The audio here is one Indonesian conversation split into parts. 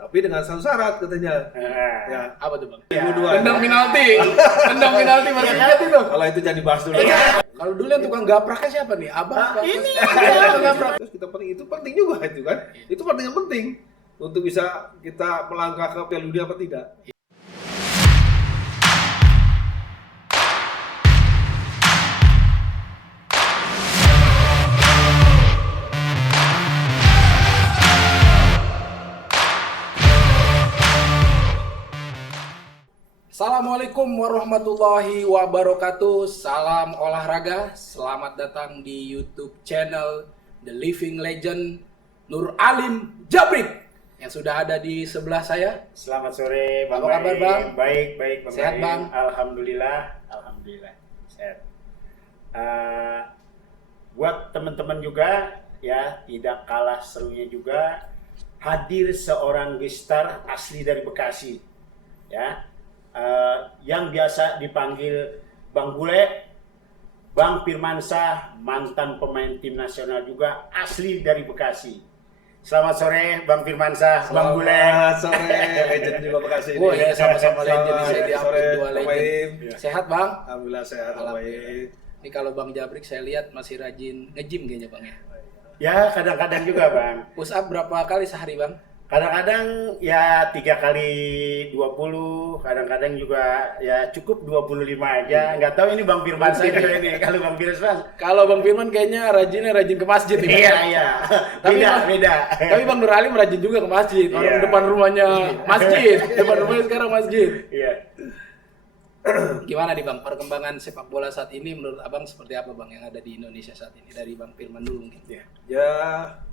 Tapi dengan satu syarat katanya. Ya, Apa tuh bang? 2002. Tendang penalti, tendang penalti masih ingat itu. Kalau itu jangan dibahas dulu. Kalau dulu yang tukang gapraknya siapa nih? Abang apa? ini Tukang gaprak. Terus kita itu penting juga itu kan. Itu pertandingan penting untuk bisa kita melangkah ke Piala Dunia apa tidak. Assalamualaikum warahmatullahi wabarakatuh. Salam olahraga. Selamat datang di YouTube channel The Living Legend Nur Alim Jabrik yang sudah ada di sebelah saya. Selamat sore Bang. Apa kabar, Bang? Baik Bang. Sehat, Baim. Bang? Alhamdulillah sehat. Buat teman-teman juga ya, tidak kalah serunya juga hadir seorang gestar asli dari Bekasi ya. Yang biasa dipanggil Bang Bule, Bang Firmansyah, mantan pemain tim nasional juga asli dari Bekasi. Selamat sore Bang Firmansyah, Bang Bule. Selamat sore, legend juga Bekasi. Wah, ya sama-sama legend. Selamat Saya diambil sore, dua Bang legend. Baim. Sehat bang? Alhamdulillah sehat, Bang Alhamdulillah. Baim. Ini kalau Bang Jabrik saya lihat masih rajin nge-gym kayaknya bang ya. Ya kadang-kadang juga Bang. Push up berapa kali sehari bang? Kadang-kadang ya 3 kali 20, kadang-kadang juga ya cukup 25 aja. Nggak tahu ini Bang Firmansyah juga ini. Kalau Bang Firmansyah, Kalau Bang Firman kayaknya rajin ke masjid nih. Bang. iya. Tapi Beda. Tapi Bang Nur Alim rajin juga ke masjid. Orang Iya. depan rumahnya masjid. Depan rumahnya sekarang masjid. Iya. Gimana nih Bang perkembangan sepak bola saat ini menurut Abang seperti apa Bang yang ada di Indonesia saat ini dari Bang Firman dulu mungkin? Ya,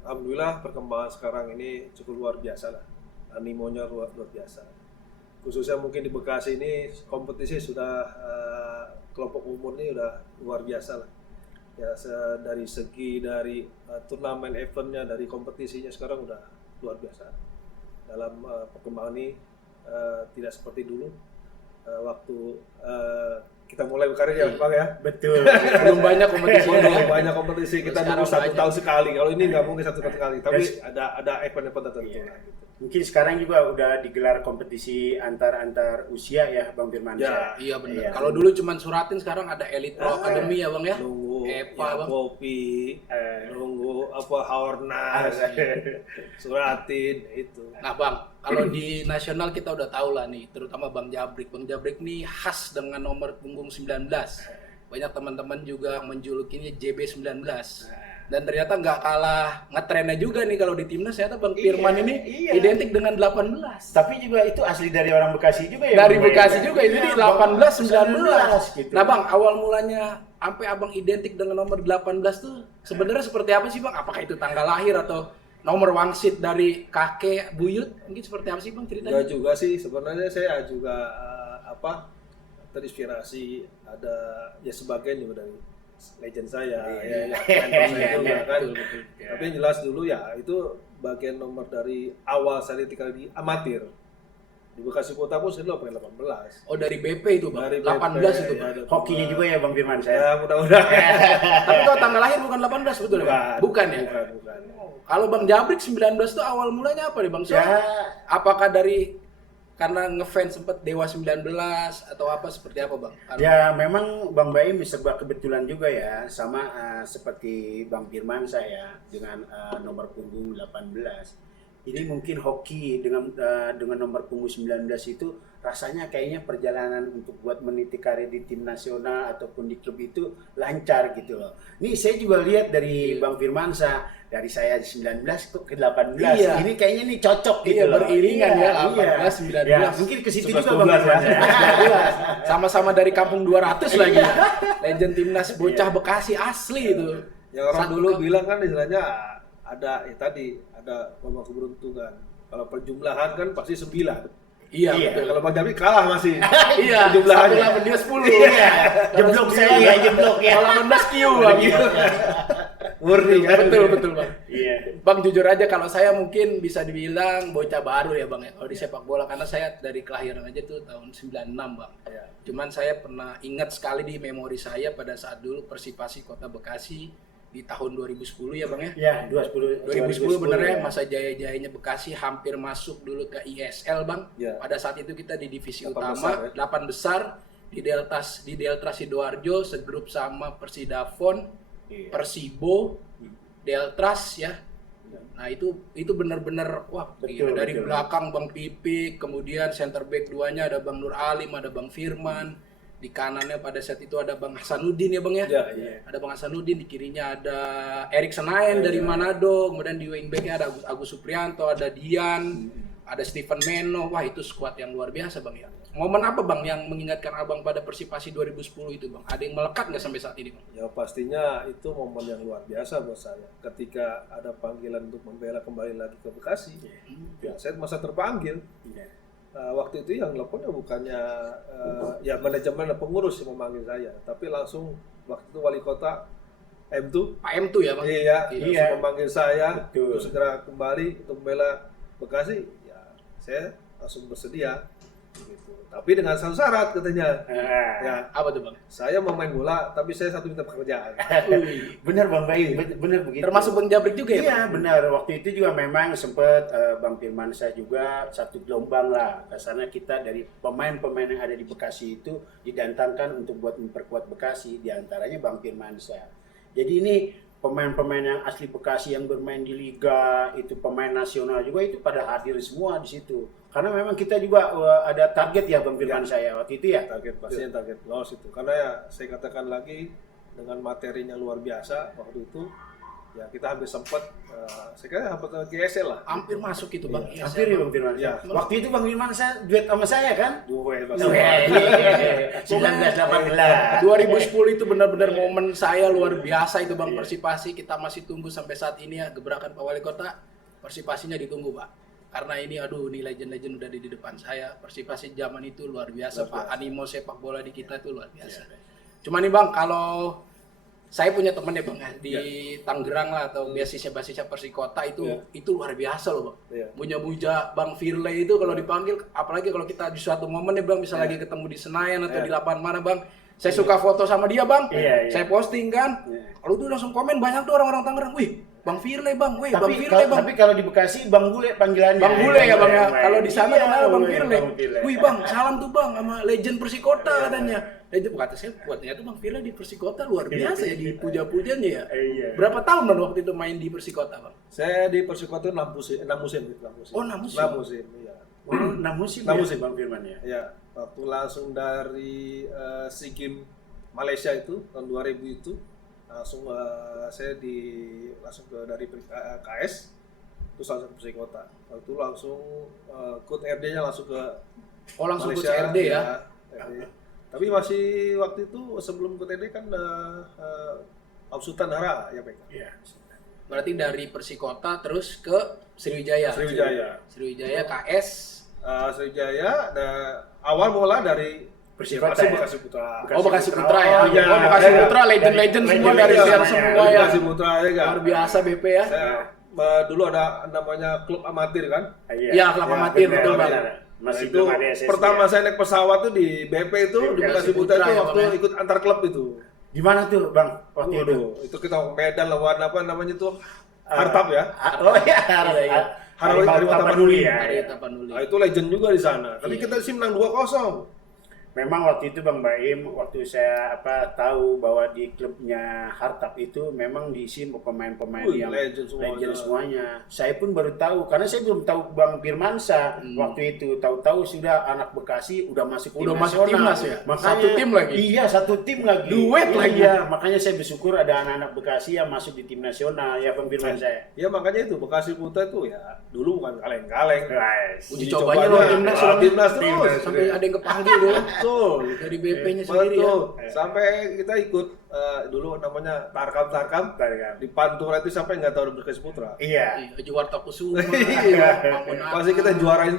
alhamdulillah perkembangan sekarang ini cukup luar biasa lah. Animonya luar biasa. Khususnya mungkin di Bekasi ini kompetisi sudah kelompok umur ini udah luar biasa lah. Ya, dari segi turnamen eventnya, dari kompetisinya sekarang udah luar biasa. Dalam perkembangan ini tidak seperti dulu. Waktu kita mulai berkarir ya, Bang ya. Betul. Belum banyak kompetisi. Belum banyak kompetisi, kita Sekarang dulu satu banyak. tahun sekali. Kalau ini nggak mungkin satu tahun sekali, tapi Yes. ada event-event tertentu Iya. lah gitu. Mungkin sekarang juga udah digelar kompetisi antar usia ya Bang Firmansyah. Iya benar. Iya. Kalau dulu cuman Suratin, sekarang ada Elite Pro Academy ya Bang ya. Nunggu Epa, ya, Bang. kopi, nunggu apa Haornas, Suratin itu. Nah Bang, kalau di nasional kita udah tahu lah nih, terutama Bang Jabrik. Bang Jabrik nih khas dengan nomor punggung 19. Banyak teman-teman juga menjulukinya JB19. Dan ternyata nggak kalah ngetrennya juga nih kalau di timnas, ternyata Bang Firman ini iya. identik dengan 18. Tapi juga itu asli dari orang Bekasi juga ya. Dari Bang? Bekasi juga, ini Iya, 18, 19. gitu. Nah Bang, awal mulanya sampai Abang identik dengan nomor 18 tuh sebenarnya seperti apa sih Bang? Apakah itu tanggal lahir atau nomor wangsit dari kakek buyut? Mungkin seperti apa sih Bang ceritanya? Enggak juga sih, sebenarnya saya juga terinspirasi ada ya sebagian juga dari legend saya, ya, mentor saya juga kan. Betul. Tapi yang jelas dulu ya itu bagian nomor dari awal saya tinggal di amatir. Di Bekasi Kota pun saya dulu pakai 18. Oh dari BP itu Bang, Dari 18 BP, itu ya, Bang. ada Hokinya juga ya Bang Firmansyah. Ya mudah-mudahan. Tapi kalau tanggal lahir bukan 18 betul ya? Bukan ya? Bukan. Kalau Bang Jabrik 19 tuh awal mulanya apa nih Bang? Ya, Apakah dari karena ngefans sempet Dewa 19 atau apa seperti apa Bang? ya memang Bang Baim serba kebetulan juga ya, sama seperti Bang Firmansyah ya dengan nomor punggung 18. Ini mungkin hoki dengan nomor punggung 19 itu rasanya kayaknya perjalanan untuk buat meniti karir di tim nasional ataupun di klub itu lancar gitu loh. Nih saya juga lihat dari Bang Firmansyah, dari saya 19 kok ke 18. Iya. Ini kayaknya nih cocok gitu Iya, loh. beriringan ya, 18, 19. Ya, mungkin ke situ juga 11-12 Bang aja. Firmansyah. Sama-sama dari kampung 200 lagi. Legend timnas bocah Iya. Bekasi asli itu. Ya orang Satu dulu kap- bilang kan istilahnya ada lomba keberuntungan. Kalau perjumlahan kan pasti 9. Iya, Iya. betul. Kalau Bang Jabrik kalah masih. Iya, Jumlahannya. 1 dia 10. Iya. Jeblok saya ya, jeblok ya. Kalau 18 Q Bang. Murni kan. Betul Bang. Iya. Bang jujur aja kalau saya mungkin bisa dibilang bocah baru ya Bang ya kalau di sepak bola, karena saya dari kelahiran aja tuh tahun 96 Bang. Ya. Cuman saya pernah ingat sekali di memori saya pada saat dulu Persipasi Kota Bekasi di tahun 2010 ya Bang ya. Ya, 2010 bener ya, ya. masa jaya-jayanya Bekasi hampir masuk dulu ke ISL Bang. Ya. Pada saat itu kita di divisi 8 utama, besar, ya. 8 besar di Delta Sidoarjo segrup sama Persidafon, Iya. Persibo, Deltras ya. Nah itu benar-benar wah Betul, gila. Dari betul. belakang Bang Pipik, kemudian center back duanya ada Bang Nur Alim, ada Bang Firman, di kanannya pada saat itu ada Bang Hasanuddin ya Bang ya. Ya, ya. Ada Bang Hasanuddin, di kirinya ada Erik Senayan dari Manado, kemudian di wingbacknya ada Agus Suprianto, ada Dian, ada Stephen Meno. Wah itu squad yang luar biasa Bang ya. Momen apa Bang yang mengingatkan Abang pada Persipasi 2010 itu Bang? Ada yang melekat nggak sampai saat ini Bang? Ya pastinya itu momen yang luar biasa buat saya. Ketika ada panggilan untuk membela kembali lagi ke Bekasi, ya saya masa terpanggil. Iya. Waktu itu yang telepon ya bukannya ya manajemen dan pengurus yang memanggil saya, tapi langsung waktu itu wali kota M2. Pak M tuh ya Bang? Iya, Iya. langsung memanggil saya Betul. untuk segera kembali untuk membela Bekasi. Ya saya langsung bersedia. Gitu. Tapi dengan satu syarat katanya. Ya, Apa tuh Bang? saya mau main bola, tapi saya satu minta pekerjaan. Benar Bang Baim, benar begitu. Termasuk Bang Jabrik juga ya Iya Bang? benar, waktu itu juga memang sempat Bang Firman saya juga satu gelombang lah. Karena kita dari pemain-pemain yang ada di Bekasi itu didatangkan untuk buat memperkuat Bekasi, diantaranya Bang Firman saya. Jadi ini pemain-pemain yang asli Bekasi yang bermain di Liga, itu pemain nasional juga itu pada hadir semua di situ. Karena memang kita juga ada target ya Bang Firman saya waktu itu ya. Target pastinya target loss itu. Karena ya saya katakan lagi dengan materinya luar biasa waktu itu, ya kita hampir sempat saya kira hampir ke GSL lah. Hampir masuk itu Bang. Iya, Hampir ya Bang Firman. Iya. Waktu itu Bang Firman saya duet sama saya kan? Duel Iya, 1918. 2010 itu benar-benar momen saya luar biasa itu Bang. Persipasi kita masih tunggu sampai saat ini ya, gebrakan Pak Wali Kota. Persipasinya ditunggu Pak. Karena ini aduh nih legend-legend udah di depan saya. Persipasi zaman itu luar biasa Pak. Animo sepak bola di kita itu luar biasa. Cuma nih Bang, kalau saya punya temen ya Bang ya, di Tangerang lah atau basisnya Persikota itu luar biasa loh Bang. Iya. Muja-muja Bang Firly itu kalau dipanggil, apalagi kalau kita di suatu momen ya Bang, bisa lagi ketemu di Senayan atau di lapangan mana Bang, saya suka foto sama dia Bang, saya posting kan, kalau tuh langsung komen banyak tuh orang-orang Tangerang, wih Bang Firly Bang, wih Bang Firly Bang. Tapi kalau di Bekasi Bang Bule panggilannya. Bang Bule ya Bang ya, kalau di sana Iya, kenal Bang Bang Firly, Firly. wih Bang salam tuh Bang sama legend Persikota katanya. Legend kata saya, ternyata Bang Firly di Persikota luar biasa ya, dipuja-pujanya ya. Iya. Berapa tahun Bang waktu itu main di Persikota Bang? Saya di Persikota 6 musim. Oh, 6 musim. 6 musim, iya. Oh, 6 musim Enam ya, musim. Bang Firman ya. Ya, waktu langsung dari SEA Games Malaysia itu tahun 2000 itu langsung saya langsung dari KS terus langsung ke Persikota. Waktu langsung ikut RD-nya langsung ke Oh langsung ke Malaysia, CRD ya? RD. Tapi masih waktu itu sebelum ke RD kan Sultan Dara ya Pak. Iya. Berarti dari Persikota terus ke Sriwijaya. Sriwijaya KS. Sriwijaya awal mula dari Persipota Bekasi, ya? Bekasi Putra. Oh Bekasi Putra ya. Oh, iya. Oh Bekasi Putra legend-legend semua dari Legend share semuanya. semua ya. Bekasi Putra ya kan. Luar biasa BP ya. Saya dulu ada namanya klub amatir kan. Iya, klub amatir, betul, Bang. Masih Nah, itu belum ada SSB. pertama saya naik pesawat tuh di BP itu di Bekasi Putra itu Putra ya, waktu Bang, ya? ikut antar klub itu. Di mana tuh, Bang? Waktu itu. Waduh, itu kita ke Medan lawan apa namanya tuh Hartap ya. Oh iya, iya. Harimau Tapanuli ya. Hari Tapanuli. Nah, itu legend juga di sana. Tapi Iya. kita sih menang 2-0. Memang waktu itu Bang Baim, waktu saya tahu bahwa di klubnya Hartap itu memang diisi pemain-pemain yang legend semuanya. Saya pun baru tahu karena saya belum tahu Bang Firmansyah waktu itu. Tahu-tahu sudah anak Bekasi udah masuk Udah tim masuk nasional. timnas ya? Satu tim lagi? Iya, satu tim lagi. Duet lagi? Iya, makanya saya bersyukur ada anak-anak Bekasi yang masuk di tim nasional ya Bang Firmansyah. Ya makanya itu Bekasi Putra itu ya dulu bukan kaleng-kaleng. Guys. Uji cobanya loh timnas timnas loh. terus. Sampai ada yang kepanggil loh. Betul. Dari BP-nya sendiri ya. Betul. Sampai kita ikut dulu namanya Tarkam di Pantura itu sampai nggak tahu Bekasi Putra. Iya. Haji Warta Kusuma. Pasti kita juara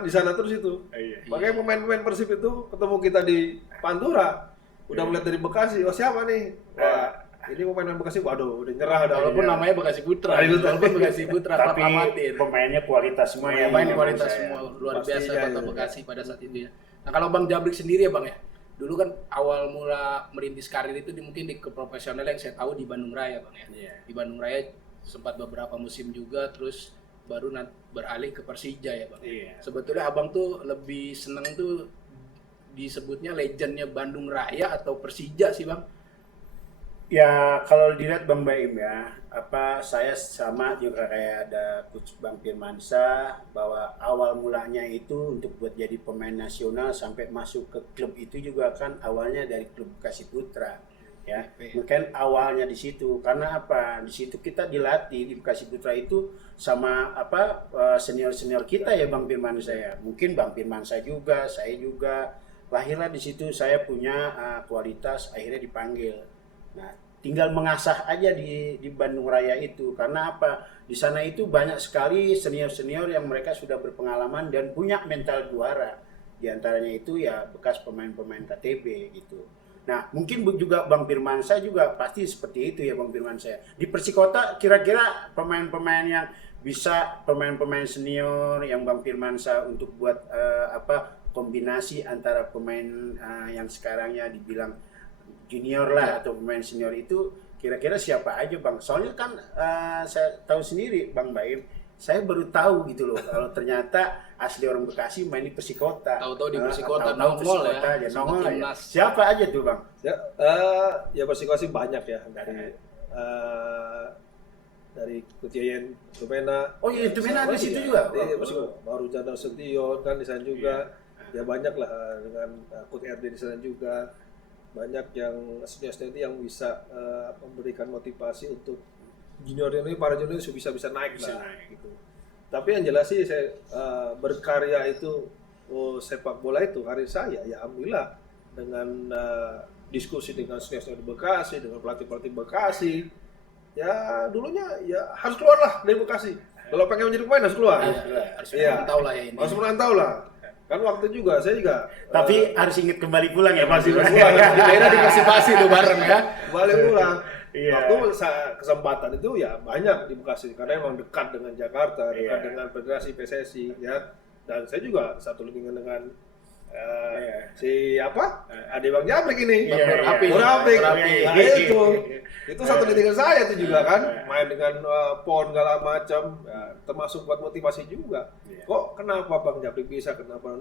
di sana terus itu. Iya. Makanya pemain-pemain Persib itu ketemu kita di Pantura udah melihat dari Bekasi, oh siapa nih? Wah, ini pemain Bekasi, waduh udah nyerah udah. Walaupun namanya Bekasi Putra. Walaupun Bekasi Putra klub Tapi amatir. pemainnya kualitas semua ya. Pemain Bang kualitas Firmansyah. semua luar biasa Pastinya, Kota ya. Bekasi pada saat itu ya. Nah kalau Bang Jabrik sendiri ya Bang ya, dulu kan awal mula merintis karir itu mungkin di keprofesional yang saya tahu di Bandung Raya Bang ya. Iya. Di Bandung Raya sempat beberapa musim juga, terus baru beralih ke Persija ya Bang. Iya. Sebetulnya Abang tuh lebih seneng tuh disebutnya legendnya Bandung Raya atau Persija sih Bang? Ya kalau dilihat Bang Baim ya, saya sama juga kayak ada Coach Bang Firmansyah, bahwa awal mulanya itu untuk buat jadi pemain nasional sampai masuk ke klub itu juga kan awalnya dari klub Bekasi Putra ya. Mungkin awalnya di situ karena apa? Di situ kita dilatih di Bekasi Putra itu sama senior-senior kita ya Bang Firmansyah ya. Mungkin Bang Firmansyah juga, saya juga lahirlah di situ, saya punya kualitas akhirnya dipanggil. Nah, tinggal mengasah aja di Bandung Raya itu karena apa? Di sana itu banyak sekali senior-senior yang mereka sudah berpengalaman dan punya mental juara. Di antaranya itu ya bekas pemain-pemain KTB gitu. Nah, mungkin juga Bang Firmansyah juga pasti seperti itu ya Bang Firmansyah. Di Persikota kira-kira pemain-pemain yang bisa pemain-pemain senior yang Bang Firmansyah untuk buat kombinasi antara pemain yang sekarangnya dibilang junior lah atau pemain senior itu kira-kira siapa aja Bang? Soalnya kan saya tahu sendiri Bang Baim, saya baru tahu gitu loh kalau ternyata asli orang Bekasi main di Persikota. Tahu-tahu di Persikota, tahu-tahu nongol Persikota ya, aja, sama nongol aja. timnas. Siapa aja tuh Bang? Ya Persikosi banyak ya dari Kutiayen, Tumena. Oh iya, Tumena di situ juga. Di Persiko, baru Jadal Setion kan di sana juga. Ya banyak lah dengan Kut RD di sana juga. Banyak yang senior-senior itu yang bisa memberikan motivasi untuk junior ini, para junior bisa naik lah gitu. Tapi yang jelas sih saya berkarya itu sepak bola itu karir saya ya alhamdulillah dengan diskusi dengan senior-senior di Bekasi, dengan pelatih-pelatih Bekasi. Ya dulunya ya harus keluar lah dari Bekasi. Kalau pengen menjadi pemain harus keluar. Harus merantau lah ya ini. Harus merantau lah. Kan waktu juga saya juga Tapi harus ingat kembali pulang ya Mas. masih pulang. Daerah dikasih pasi tuh bareng ya. Balik pulang. Iya. Waktu kesempatan itu ya banyak di Bekasi karena emang dekat dengan Jakarta, dekat dengan Federasi PSSI ya. Dan saya juga satu lingkungan dengan si Ade Bang Jabrik ini, Nur Apik. Nah, itu satu lingkungan saya itu juga kan, main dengan PON segala macam, ya, termasuk buat motivasi juga. Kok kenapa Bang Jabrik bisa, kenapa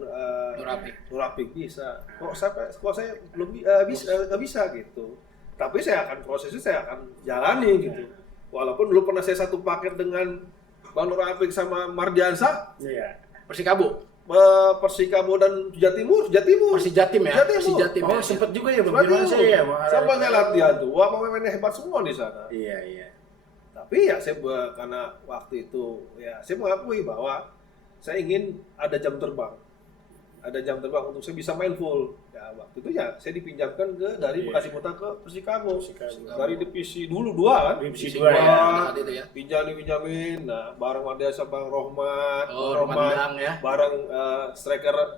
Nur Apik bisa, kok saya belum nggak bisa gitu. Tapi saya akan prosesnya, saya akan jalani gitu. Walaupun dulu pernah saya satu paket dengan Bang Nur Apik sama Mardiansyah, Persikabo. Persikabo dan Jatimur. Persijatim ya. Persijatim. Oh, sempat juga ya Bang Firmansyah ya. Sampai saya latihan tuh. Wah, pemain hebat semua di sana. Iya. Tapi ya saya karena waktu itu ya saya mengakui bahwa saya ingin ada jam terbang. Ada jam terbang untuk saya bisa main full. Ya waktu itu ya saya dipinjamkan dari Bekasi Kota ke Persikabo. Dari divisi dulu 2 kan. Divisi 2 ya. Pinjamin. Nah, bareng Mardiansyah, Bang Rohmat, Rohmat ya. bareng striker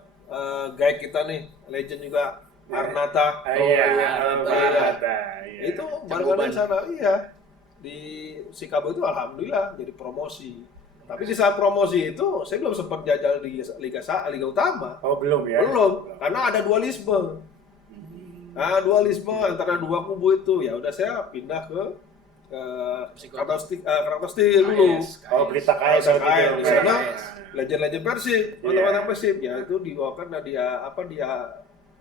guide kita nih, legend juga Arnata. Arnata. Itu barengan di sana, iya. Di Persikabo itu alhamdulillah jadi promosi. Tapi di saat promosi itu saya belum sempat jajal di Liga Utama. Oh, belum ya? Belum, karena ada dualisme. Nah, dualisme antara dua kubu itu. Ya udah saya pindah ke Krakatau Steel dulu. Oh, Berita KS di sana legend-legend Persib, teman-teman Persib. Ya itu diwakilkan dia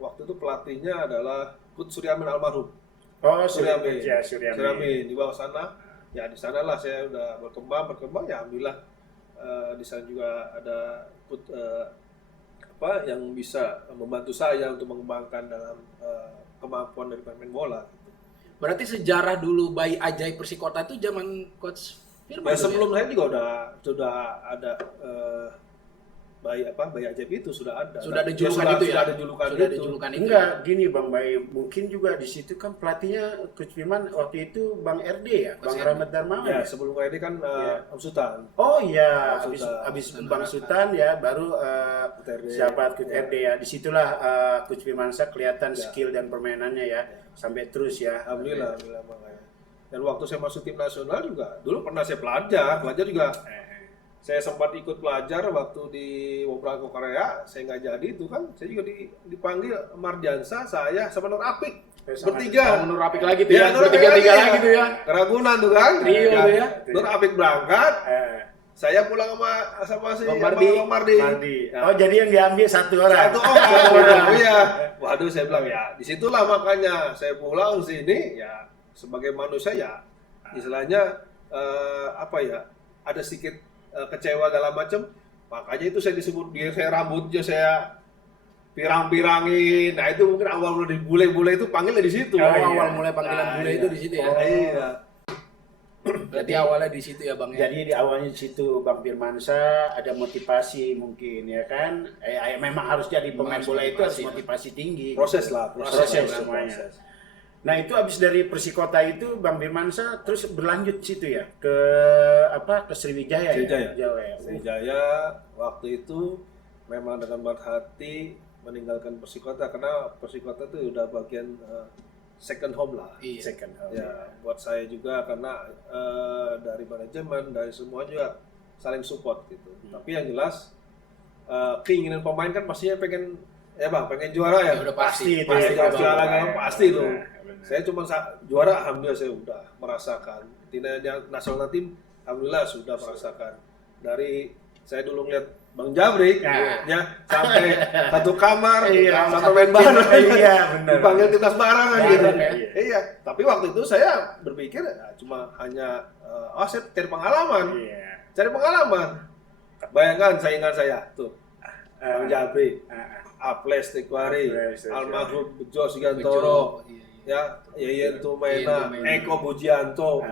waktu itu pelatihnya adalah Coach Suryamin almarhum. Oh, Suryamin. Suryamin. Di bawah sana. Ya di sanalah saya udah berkembang ya alhamdulillah. Di sana juga ada yang bisa membantu saya untuk mengembangkan dalam kemampuan dari pemain bola. Berarti sejarah dulu Bayi Ajaib Persikota itu zaman Coach Firman. Ya, sebelum saya juga sudah ada Bayi Ajaib itu sudah ada. Sudah ada julukan itu ya. Sudah ada julukan itu. Enggak, gini Bang Bayi, mungkin juga di situ kan pelatihnya Coach Firman waktu itu Bang RD ya, Bang Rahmat Darmawan. Ya, sebelum ini kan Om Sultan. Oh iya, Sultan. habis Bang Sultan ya, baru siapa Coach RD ya. Disitulah Coach Firmansyah kelihatan skill dan permainannya ya, sampai terus ya. Alhamdulillah makanya. Dan waktu saya masuk tim nasional juga, dulu pernah saya pelajar juga. saya sempat ikut pelajar waktu di Wobrang ke Korea, saya nggak jadi itu kan, saya juga dipanggil Mardiansa, saya sama Nur Apik bertiga. Nur Apik lagi tuh ya, Nur Apik bertiga-tiga lagi, lagi tuh ya. Keragunan tuh kan. Trio tuh ya. Nur Apik berangkat, Eh, saya pulang sama si Bang Mardi. Bang Mardi. Mardi. Oh, jadi yang diambil satu orang. Satu orang. Iya. Waduh, saya bilang ya, disitulah makanya saya pulang sini ya sebagai manusia ya istilahnya apa ya, ada sedikit kecewa dalam macam, makanya itu saya disebut biar saya rambutnya saya pirang-pirangin. Nah itu mungkin awal mulai bule-bule itu panggilnya di situ. Oh, iya. Awal mulai panggilan bule iya. itu di situ ya. Iya. Berarti awalnya di situ ya Bang ya. Jadi di awalnya di situ Bang Firmansyah ada motivasi mungkin ya kan. Memang harus jadi pemain Harus bola itu harus motivasi, motivasi tinggi. Proses lah, Proses lah, semuanya. Nah itu habis dari Persikota itu Bang Firmansyah terus berlanjut situ ya ke apa, ke Sriwijaya. Sriwijaya. Ya? Jawa ya. Sriwijaya waktu itu memang dengan berat hati meninggalkan Persikota karena Persikota itu udah bagian second home lah. Iya. Second home. Ya, buat saya juga karena dari manajemen, dari semua juga saling support gitu. Tapi yang jelas keinginan pemain kan pastinya pengen ya Bang, pengen juara ya. Ya udah pasti. itu Pasti ya, kan Bang. juara kan pasti loh. Nah, benar. Saya cuma juara alhamdulillah saya udah merasakan. Tidak nasional tim alhamdulillah sudah merasakan. Dari saya dulu ngeliat Bang Jabrik ya sampai satu kamar, Iya, sampai main bareng. Iya, benar. Dipanggil timnas bareng kan gitu. ya. Iya, tapi waktu itu saya berpikir ya, cuma hanya saya cari pengalaman. Iya. Cari pengalaman. Bayangkan saingan saya tuh. Bang Jabrik, Aples Tekwari, Aples Tekwari. almarhum Bejo Sigantoro, Bejo, iya. ya Yeyen Tumena, Yeyen Tumena. Eko Bujianto.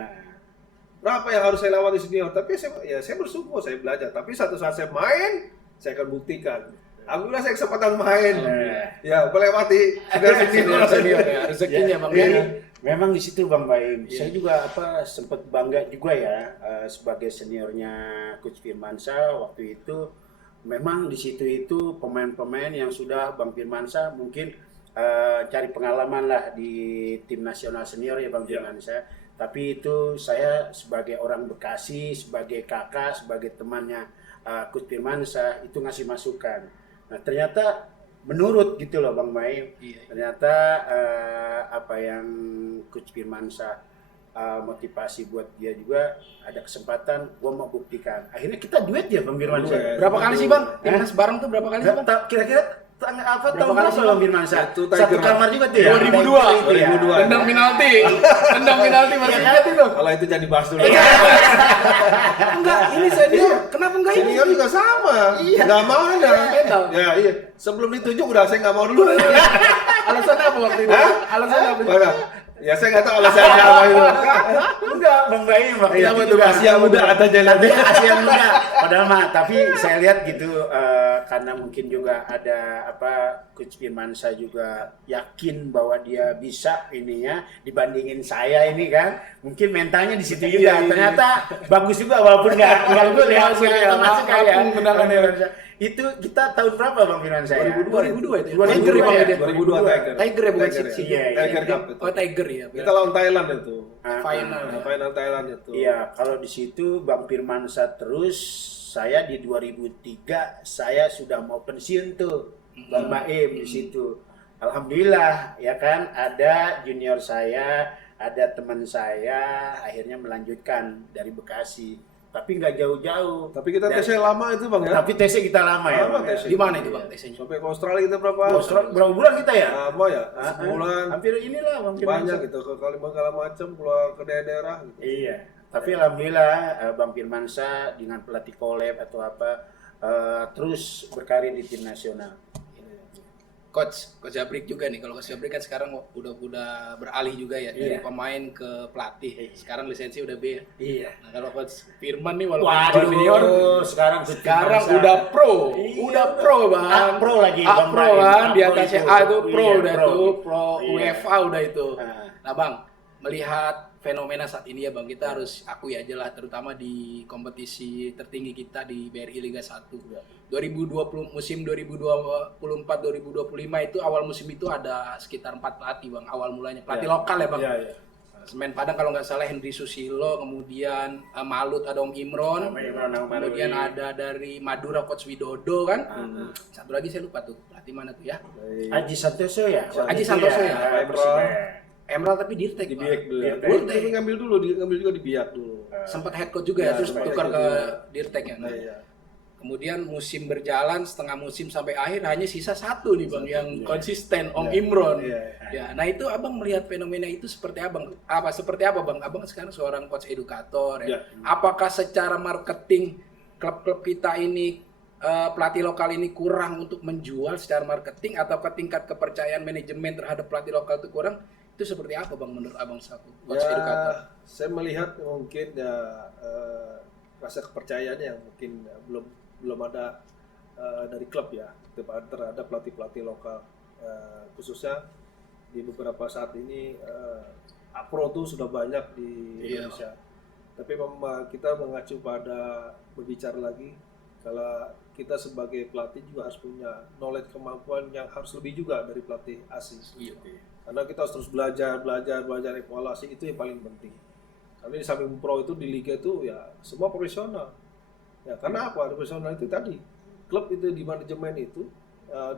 Berapa yang harus saya lawan di senior? Tapi saya bersyukur saya belajar. Tapi satu saat saya main, saya akan buktikan. Alhamdulillah saya kesempatan main. Ya, melewati Senior ya. Rezekinya Bang Ya, ya. memang di situ Bang Baim. Iya. Saya juga sempat bangga juga ya sebagai seniornya Coach Firmansyah waktu itu. Memang di situ itu pemain-pemain yang sudah Bang Firmansyah mungkin cari pengalaman lah di tim nasional senior ya Bang Firmansyah. Tapi itu saya sebagai orang Bekasi, sebagai kakak, sebagai temannya Coach Firmansyah itu ngasih masukan. Nah ternyata menurut gitu loh Bang Baim. Iya. Ternyata apa yang Coach Firmansyah motivasi buat dia juga ada kesempatan gua mau buktikan. Akhirnya kita duet ya Bang Firmansyah. Berapa kali sih Bang? Timnas bareng tuh berapa kali sih Bang? Kira-kira apa Berapa tahun kali berapa sih, Bang Bang? Firmansyah? Itu Satu Tiger. kamar juga tuh ya. 2002. Itu ya. 2002. Tendang penalti. Tendang penalti masih ingat itu. Kalau itu jadi bahas dulu. Enggak, ini senior. Kenapa enggak ini? Senior juga sama. Iya. Nggak mau anda. Mental. Ya iya. Sebelum ditunjuk udah saya nggak mau dulu. Alasannya apa waktu itu? Hah? Alasannya apa? Mana? Ya saya nggak tahu alasannya apa itu. Enggak, Bang Baim waktu Iya, itu betul. juga Asia muda atau jalan. Asia muda. Padahal mah, tapi saya lihat gitu karena mungkin juga ada apa Coach Firmansyah juga yakin bahwa dia bisa ininya dibandingin saya ini kan. Mungkin mentalnya di situ juga. Iya. Ternyata bagus juga walaupun nggak gol ya. Masuk ya, Masuk ya. apapun beneran ya. Itu kita tahun berapa Bang Firmansyah? 2002 itu. 2002 Tiger ya Bang ya? 2002 Tiger. Tiger ya bukan Tiger, Sip. Iya, iya. Tiger Cup itu. Oh Tiger ya. Kita lawan Thailand itu. Final. Final Thailand itu. Iya, kalau di situ Bang Firmansyah terus saya di 2003 saya sudah mau pensiun tuh Bang Baim di situ. Alhamdulillah ya kan ada junior saya, ada teman saya akhirnya melanjutkan dari Bekasi. Tapi nggak jauh-jauh. Tapi kita Dan- tesnya lama itu Bang ya. Tapi tesnya kita lama ya. Lama Bang, ya. tesnya. Di mana itu Bang tesnya? Sampai ke Australia kita berapa? Australia, berapa bulan kita ya? Lama ya, sebulan. Hampir inilah Bang Banyak Firmansyah. gitu ke Kalimantan segala macam, keluar ke daerah gitu. Iya, tapi alhamdulillah Bang Firmansyah dengan pelatih kolab atau apa terus berkarir di tim nasional. Coach Jabrik juga nih. Kalau Coach Jabrik kan sekarang udah beralih juga ya dari Iya. pemain ke pelatih. Sekarang lisensi udah B ya. Iya. Nah, kalau Coach Firman nih walaupun Waduh, junior sekarang udah pro. Iya, udah pro Bang. A pro lagi, A Bang pro Baim. kan di A pro atasnya itu. A itu pro Iya, udah pro. tuh, pro Iya. UEFA udah itu. Ah. Nah Bang, melihat fenomena saat ini ya Bang, kita harus akui aja lah terutama di kompetisi tertinggi kita di BRI Liga 1. 2020 musim 2024-2025 itu awal musim itu ada sekitar 4 pelatih Bang, awal mulanya. Pelatih Iya. lokal ya Bang. Iya, iya. Semen Padang kalau nggak salah Henry Susilo, kemudian Malut ada Om Imron, kemudian ada dari Madura Coach Widodo kan. Satu lagi saya lupa tuh, pelatih mana tuh ya? Aji Santoso ya? Aji Santoso ya? Persibaya. Emerald tapi Dirtek. Di Biak dulu ya. Dirtek. Dia ngambil juga di Biak dulu. Sempat head coach juga ya, terus sempat tukar head ke coach juga. Dirtek ya. Nah, Iya. kemudian musim berjalan, setengah musim sampai akhir hanya sisa satu nih Bang yang Iya. konsisten, Om Iya. Imron. Iya. Ya, nah itu Abang melihat fenomena itu seperti seperti apa Bang? Abang sekarang seorang coach edukator ya. Iya. Apakah secara marketing klub-klub kita ini pelatih lokal ini kurang untuk menjual secara marketing atau tingkat kepercayaan manajemen terhadap pelatih lokal itu kurang? Itu seperti apa Bang menurut Abang satu coach edukator? Saya melihat mungkin rasa kepercayaan yang mungkin belum ada dari klub ya terhadap pelatih-pelatih lokal, khususnya di beberapa saat ini pro itu sudah banyak di Indonesia. Tapi kita mengacu pada berbicara lagi kalau kita sebagai pelatih juga harus punya knowledge, kemampuan yang harus lebih juga dari pelatih asing. Iya. Karena kita harus terus belajar evaluasi, itu yang paling penting. Karena di samping pro itu di liga itu ya semua profesional. Ya karena apa? Profesional itu tadi klub itu di manajemen itu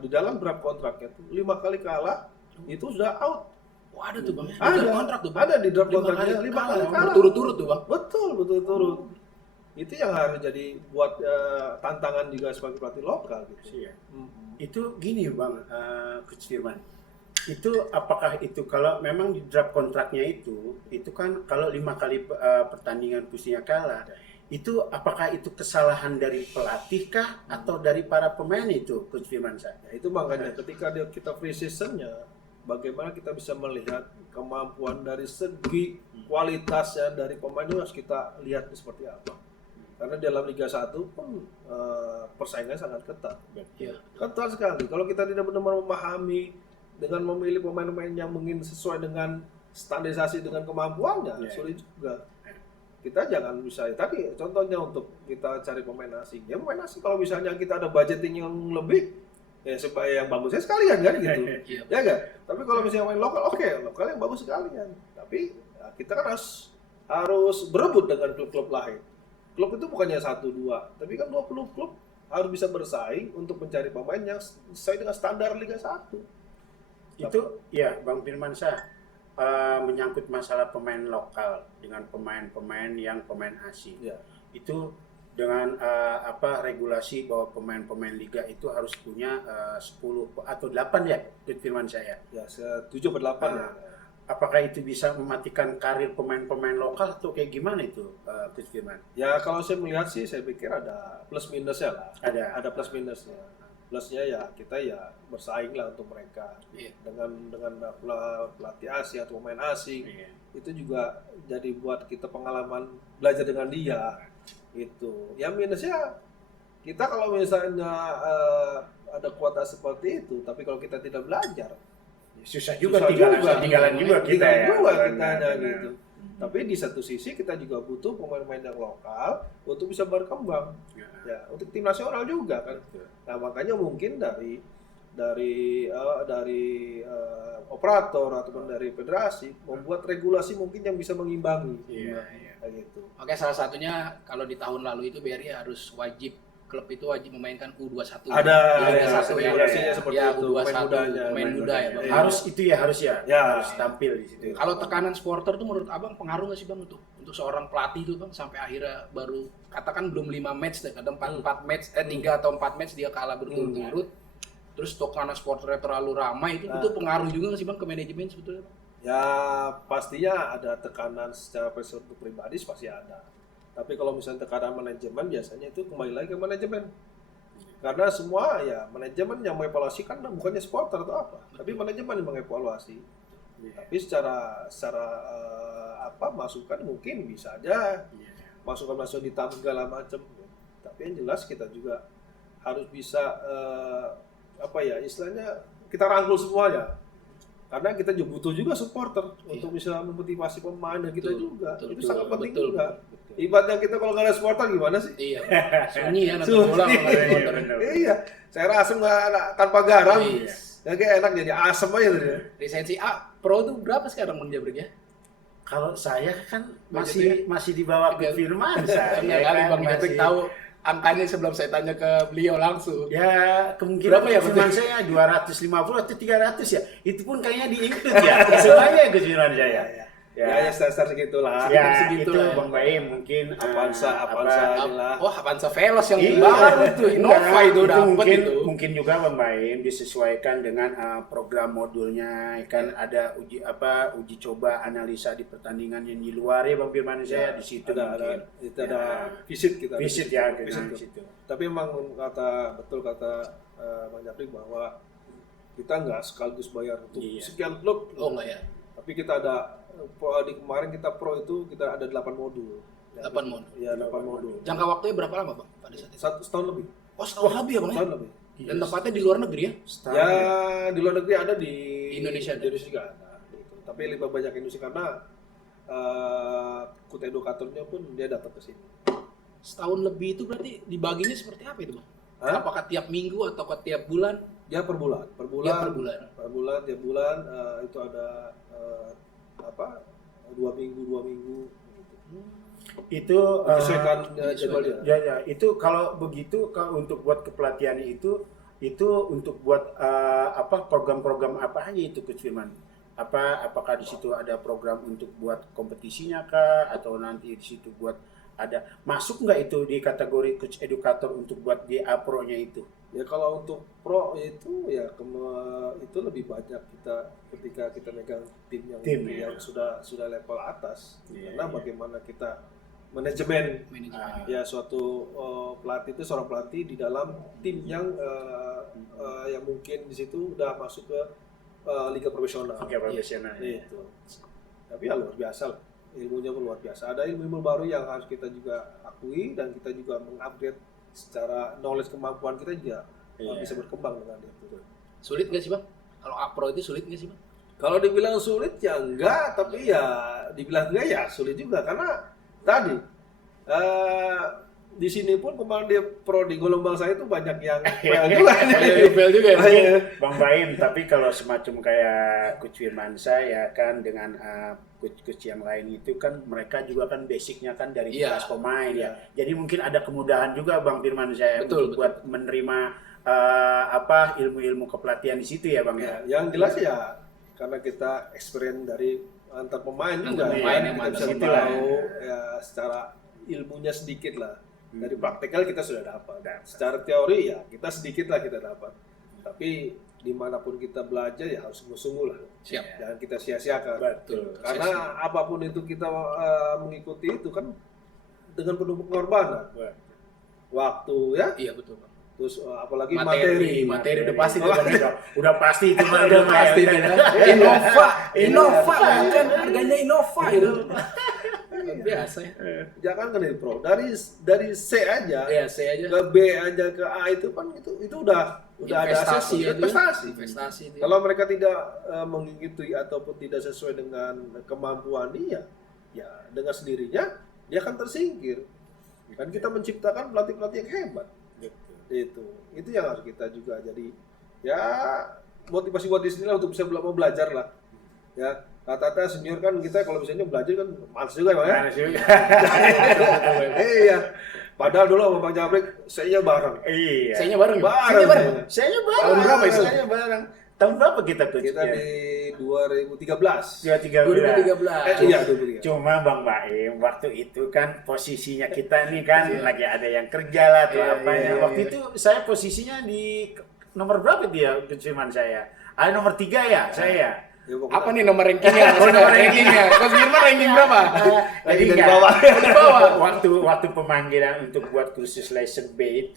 di dalam draft kontraknya itu 5 kali kalah itu sudah out. Wah, ada tuh Bang. Ada kontrak tuh Bang. Ada di draft 5 kontraknya kali 5 kali kalah. Berturut-turut tuh Bang. Betul turut. Itu yang harus jadi buat tantangan juga sebagai pelatih lokal gitu. Iya. Itu gini Bang, Coach Firman. Itu apakah itu kalau memang di draft kontraknya itu kan kalau 5 kali pertandingan pusinya kalah, itu apakah itu kesalahan dari pelatih kah atau dari para pemain itu, Coach Firman saya? Nah, itu makanya ketika kita free seasonnya, bagaimana kita bisa melihat kemampuan dari segi kualitasnya dari pemain itu harus kita lihat seperti apa. Karena dalam Liga 1 pun persaingan sangat ketat. Iya. Ketat sekali. Kalau kita tidak benar-benar memahami dengan memilih pemain-pemain yang mungkin sesuai dengan standarisasi dengan kemampuannya, sulit juga. Kita jangan bisa, tadi contohnya untuk kita cari pemain asing. Ya pemain asing kalau misalnya kita ada budgeting yang lebih, ya supaya yang bagusnya sekalian kan gitu. Iya. Ya enggak? Tapi kalau misalnya main lokal, oke, lokal yang bagus sekalian. Tapi ya, kita kan harus berebut dengan klub-klub lain. Klub itu bukannya 1-2, tapi kan 20 klub harus bisa bersaing untuk mencari pemain yang sesuai dengan standar Liga 1. Itu ya Bang Firman Syah, menyangkut masalah pemain lokal dengan pemain-pemain yang pemain asing. Ya. Itu dengan regulasi bahwa pemain-pemain liga itu harus punya 10 atau 8 ya, Coach Firman Syah. Ya, 7/8 ya. Apakah itu bisa mematikan karir pemain-pemain lokal atau kayak gimana itu, Coach Firman? Ya kalau saya melihat sih, saya pikir ada plus minusnya lah. Ada plus minusnya. Plusnya ya kita ya bersaing lah untuk mereka. Iya. Dengan pelatih asing atau pemain asing. Iya. Itu juga jadi buat kita pengalaman belajar dengan dia. Itu. Yang minusnya kita kalau misalnya ada kuota seperti itu, tapi kalau kita tidak belajar, susah juga, tinggalan juga kita ya. Gitu. Tapi di satu sisi kita juga butuh pemain-pemain yang lokal untuk bisa berkembang. Ya, untuk tim nasional juga kan. Nah, makanya mungkin dari operator ataupun dari federasi membuat regulasi mungkin yang bisa mengimbangi. Iya. Kayak gitu. Oke, salah satunya kalau di tahun lalu itu BRI harus klub itu wajib memainkan U21. Ada satu ya. regulasinya seperti Ya, itu. U21, pemain muda ya, Bang. Harus Ya. harus tampil di situ. Kalau tekanan supporter itu menurut Abang pengaruh nggak sih Bang untuk seorang pelatih itu Bang sampai akhirnya baru katakan belum 5 match deh, kadang 4 match 3 atau 4 match dia kalah berturut-turut. Terus tekanan supporternya terlalu ramai itu pengaruh juga nggak sih Bang ke manajemen sebetulnya? Ya pastinya ada tekanan secara pribadi pasti ada. Tapi kalau misalnya tekanan manajemen biasanya itu kembali lagi ke manajemen. Karena semua ya manajemen yang mengevaluasi kan bukannya supporter atau apa, tapi manajemen yang mengevaluasi. Tapi secara masukan mungkin bisa aja masukan ditambah segala macam. Tapi yang jelas kita juga harus bisa istilahnya kita rangkul semuanya. Karena kita juga butuh juga supporter untuk bisa memotivasi pemain dan kita juga. Itu sangat penting juga. Ibaratnya kita kalau nggak ada supporter gimana sih? Iya. Sunyi ya nonton bola kalau ada supporter. Iya. Saya rasa tanpa garam. Iya. Ya kayak enak jadi asem aja tadi. Lisensi A Pro itu berapa sekarang menjabriknya? Kalau saya kan Budgetnya? masih di bawah Tiga- Coach Firmansyah. Enggak ya kali kan? Bang Jabrik Masih- tahu angkanya sebelum saya tanya ke beliau langsung. Ya kemungkinan Berapa ya, Coach Bang? Firmansyah 250 atau 300 ya. Itu pun kayaknya di-include ya. Semuanya Coach Firmansyah ya. Ya standar segitulah. Ya, segitu itu lah. Bang Baim mungkin Avanza apa- inilah. Wah, Avanza Veloz yang Iya, baru tuh, Innova itu dapat mungkin, itu. mungkin juga Bang Baim disesuaikan dengan program modulnya kan ada uji coba analisa di pertandingan yang di luar ya Bang Firman saya di situ ada mungkin. itu ada visit kita. Visit ya Visit di tuh. situ. Tapi emang betul kata Bang Jafri bahwa kita nggak sekaligus bayar untuk Iya. sekian klub. Oh enggak ya. Tapi kita ada di kemarin kita pro itu kita ada 8 modul. 8 modul. Ya 8 modul. Jangka waktunya berapa lama, Bang? Pada saat itu? Setahun lebih. Oh, setahun lebih ya, Bang ya? Setahun lebih. Dan tempatnya di luar negeri ya? Ya di luar negeri ada di Indonesia ada. Di Indonesia juga ada. Gitu. Tapi lebih banyak Indonesia karena kut edukatornya pun dia datang ke sini. Setahun lebih itu berarti dibaginya seperti apa itu, Bang? Hah? Apakah tiap minggu atau tiap bulan? Ya per bulan, per bulan, Ya, per bulan. tiap bulan itu ada apa 2 minggu gitu. Itu Menyesuaikan menyesuaikan. jadwalnya. ya itu kalau begitu kalau untuk buat kepelatihan itu untuk buat program-program apa aja itu Coach Firman? Apakah di situ ada program untuk buat kompetisinya kah atau nanti di situ buat ada masuk nggak itu di kategori coach educator untuk buat di pro-nya itu? Ya kalau untuk pro itu ya itu lebih banyak kita ketika kita megang tim yang ya. sudah level atas. Iya, Karena iya. bagaimana kita manajemen Manajemen. ya suatu pelatih itu seorang pelatih di dalam tim yang mungkin di situ udah masuk ke liga profesional. Oke, profesional. Itu. Tapi ya luar biasa lah. Ilmunya pun luar biasa. Ada ilmu baru yang harus kita juga akui dan kita juga mengupgrade secara knowledge kemampuan kita juga Iya. bisa berkembang dengan itu. Sulit nggak sih, Bang? Kalau apro itu sulit nggak sih, Bang? Kalau dibilang sulit ya enggak, tapi ya dibilang enggak ya sulit juga karena tadi di sini pun kemarin dia pro di Gelombang saya itu banyak yang fail juga. Fail juga ya. Iya. Bang Baim, tapi kalau semacam kayak Coach Firmansyah ya kan dengan coach yang lain itu kan mereka juga kan basicnya kan dari Iya. kelas pemain Iya. ya. Jadi mungkin ada kemudahan juga Bang Firmansyah Betul, untuk buat menerima ilmu-ilmu kepelatihan di situ ya Bang ya. Ya, yang jelas ya karena kita experience dari antar pemain juga. Antar pemain yang kita mantap. bisa Situ lah. tahu ya secara ilmunya sedikit lah. Dari praktikal kita sudah dapat. Secara teori ya kita sedikit lah kita dapat. Tapi dimanapun kita belajar ya harus sungguh-sungguh lah. Siap. Jangan kita sia-siakan. Betul. Karena apapun itu kita mengikuti itu kan dengan penuh pengorbanan. Waktu ya, Iya, betul, Bang. terus apalagi Materi materi. udah pasti tuh, Oh, Bang. Udah pasti itu mah Udah pasti ya. kan. Innova kan harganya Innova itu. Biasa ya. Jangan ke dari pro, dari C aja, Ya, saya aja. ke B aja, ke A itu kan itu udah ada Investasi ya, investasi. Investasi itu. Kalau mereka tidak mengikuti ataupun tidak sesuai dengan kemampuan dia, ya dengan sendirinya dia akan tersingkir. Kan kita menciptakan pelatih-pelatih yang hebat. Itu yang harus kita juga jadi ya motivasi buat di sini lah untuk bisa mau belajar lah. Ya, kata-kata senior kan kita kalau misalnya belajar kan males juga Bang, ya. Iya. Padahal dulu sama Bang Jabrik saya bareng. Iya. Sayanya bareng. Bareng. Saya bareng. Tahun berapa itu? Saya bareng. Tahun berapa kita Coach? Kita Ya. di 2013. 2013. Iya, 2013. Cuma Bang Baim waktu itu kan posisinya kita nih kan lagi ada yang kerja lah atau Iya, apa iya, ya. iya. Waktu itu saya posisinya di nomor berapa dia Firman saya? Nomor 3 ya saya. Ya, pokoknya- Apa nih nomor rankingnya? Nomor rankingnya. Coach Firman ranking berapa? Lagi dari enggak. bawah. Di bawah. Waktu pemanggilan untuk buat kursus lesson B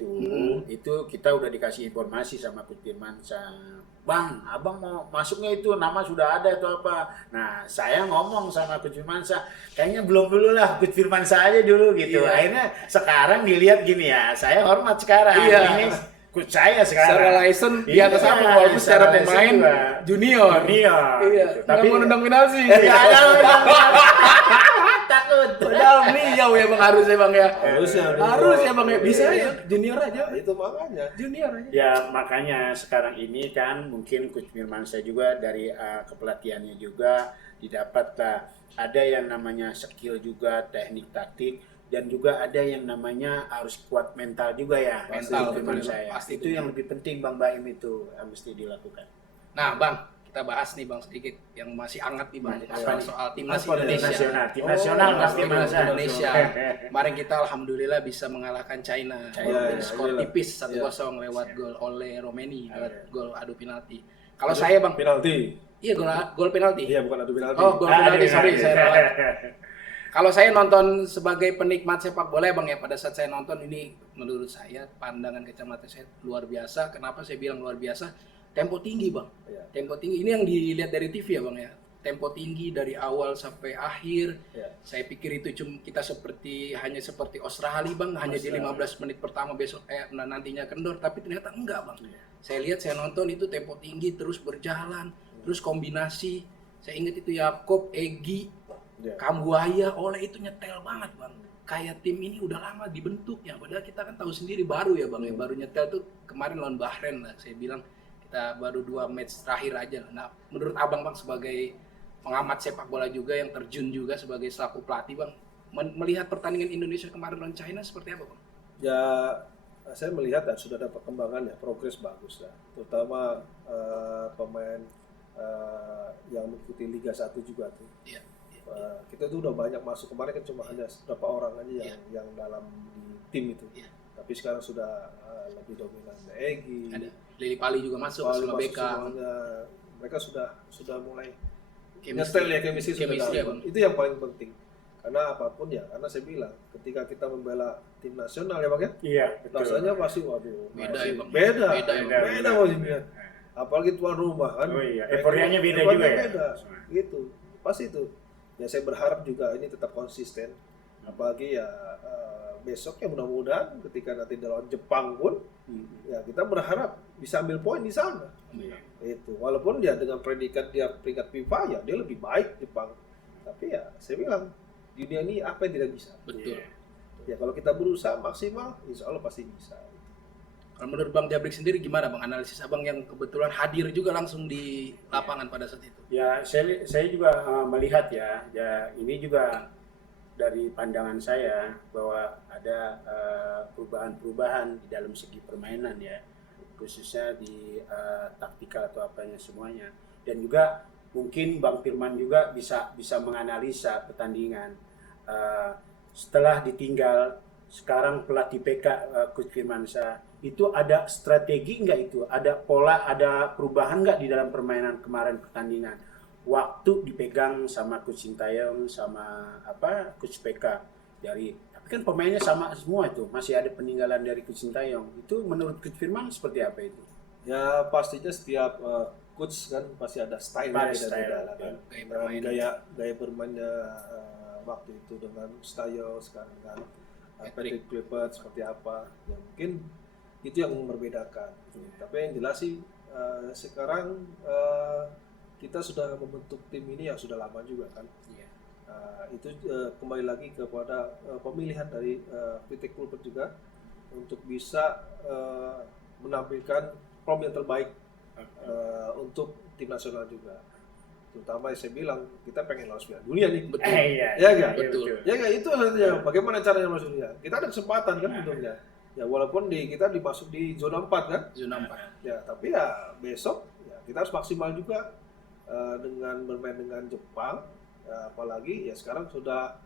itu kita udah dikasih informasi sama Coach Firman Bang, abang mau masuknya itu nama sudah ada atau apa? Nah, saya ngomong sama Coach Firman kayaknya belum dulu lah Coach Firman aja dulu gitu. Iya. Akhirnya sekarang dilihat gini ya, saya hormat sekarang. Iya. Ini Coach saya sekarang. Secara license di atas Iya, aku walaupun secara license pemain juga. junior. Junior. Iya. gitu. Tapi mau nendang penalti. Iya, ada. takut. Padahal beliau ya Bang harusnya Bang ya. Harus Ya Bang ya. Bisa ya junior aja. Nah, itu makanya. Junior aja. Ya makanya sekarang ini kan mungkin Coach Firmansyah juga dari kepelatihannya juga didapat ada yang namanya skill juga, teknik taktik, dan juga ada yang namanya harus kuat mental juga ya. Mental, Coach Firmansyah. pasti Itu yang lebih penting Bang Baim itu mesti dilakukan. Nah Bang, kita bahas nih Bang sedikit yang masih hangat nih Bang, Apa nih? soal timnas Apa nih? Indonesia. Tim nasional Bang Timnas Firmansyah. Indonesia. Kemarin kita alhamdulillah bisa mengalahkan China. Iya, Skor iya. tipis 1-0 Iya. lewat gol oleh Romeni, lewat Iya. gol adu penalti. Kalau saya Bang, Penalti. iya gol penalti. Iya, bukan adu penalti. Oh, gol penalti, iya, sorry, iya. saya ralat. Kalau saya nonton sebagai penikmat sepak bola ya Bang ya, pada saat saya nonton ini menurut saya pandangan kacamata saya luar biasa. Kenapa saya bilang luar biasa? Tempo tinggi Bang. Iya. Tempo tinggi ini yang dilihat dari TV ya Bang ya. Tempo tinggi dari awal sampai akhir. Iya. Saya pikir itu cuma kita hanya seperti Australia Bang, hanya di 15 menit pertama besok nantinya kendor, tapi ternyata enggak Bang. Saya lihat, saya nonton itu tempo tinggi terus berjalan, terus kombinasi. Saya ingat itu Yakob, Egy, Iya. Kambuaya, Oleh itu nyetel banget Bang. Kayak tim ini udah lama dibentuknya, padahal kita kan tahu sendiri baru ya Bang, ya baru nyetel tuh kemarin lawan Bahrain lah. Saya bilang kita baru 2 match terakhir aja. Nah, menurut Abang Bang sebagai pengamat sepak bola juga yang terjun juga sebagai selaku pelatih Bang, melihat pertandingan Indonesia kemarin lawan China seperti apa Bang? Ya, saya melihat sudah ada perkembangan ya, progres bagus ya. Terutama pemain yang mengikuti Liga 1 juga tuh. Iya. Kita tuh udah banyak masuk, kemarin kan cuma hanya beberapa orang aja yang dalam di tim itu. Iya. Tapi sekarang sudah lebih dominan Egy. Ada Lili Pali juga masuk, Palu Sula masuk Beka. semuanya. Mereka sudah mulai Chemistry. nyetel ya, chemistry sudah Chemistry ya, dalam. Bang. Itu yang paling penting. Karena apapun ya, karena saya bilang ketika kita membela tim nasional ya Bang ya, Iya, betul. rasanya pasti waduh, Beda masih ya, Bang. beda, Beda ya, Bang. beda maksudnya. Apalagi tuan rumah kan. Oh iya, euforianya beda Euforianya juga ya. beda. Gitu. Pasti itu. Ya saya berharap juga ini tetap konsisten. Apalagi ya besok ya mudah-mudahan ketika nanti lawan Jepang pun ya kita berharap bisa ambil poin di sana. Iya. Itu walaupun dia dengan predikat dia peringkat FIFA ya dia lebih baik Jepang. Tapi ya saya bilang dunia ini apa yang tidak bisa. Betul. Ya kalau kita berusaha maksimal, insya Allah pasti bisa. Kalau menurut Bang Jabrik sendiri gimana Bang analisis Abang yang kebetulan hadir juga langsung di lapangan pada saat itu? Ya, saya juga melihat ya ini juga dari pandangan saya bahwa ada perubahan-perubahan di dalam segi permainan ya, khususnya di taktikal atau apanya semuanya. Dan juga mungkin Bang Firman juga bisa menganalisa pertandingan setelah ditinggal sekarang pelatih PK Coach Firmansyah itu ada strategi nggak itu? Ada pola, ada perubahan nggak di dalam permainan kemarin pertandingan? Waktu dipegang sama Coach Sintayong sama Coach PK tapi kan pemainnya sama semua itu, masih ada peninggalan dari Coach Sintayong. Itu menurut Coach Firman seperti apa itu? Ya pastinya setiap coach kan pasti ada style-nya beda-beda lah kan. Gaya bermainnya waktu itu dengan style sekarang kan. Patrick Kluivert seperti apa? Ya mungkin itu yang membedakan. Tapi yang jelas sih sekarang kita sudah membentuk tim ini yang sudah lama juga kan. Itu kembali lagi kepada pemilihan dari Patrick Kluivert juga untuk bisa menampilkan form yang terbaik untuk tim nasional juga. Terutama saya bilang kita pengen lolos Piala Dunia nih. Betul. Iya, Ya nggak? Betul. Ya nggak, itu saja. Bagaimana caranya lolos dunia? Kita ada kesempatan kan untungnya. Ya walaupun kita dimasuk di zona 4 kan. Zona 4. Ya tapi ya besok ya kita harus maksimal juga dengan bermain dengan Jepang. Ya, apalagi ya sekarang sudah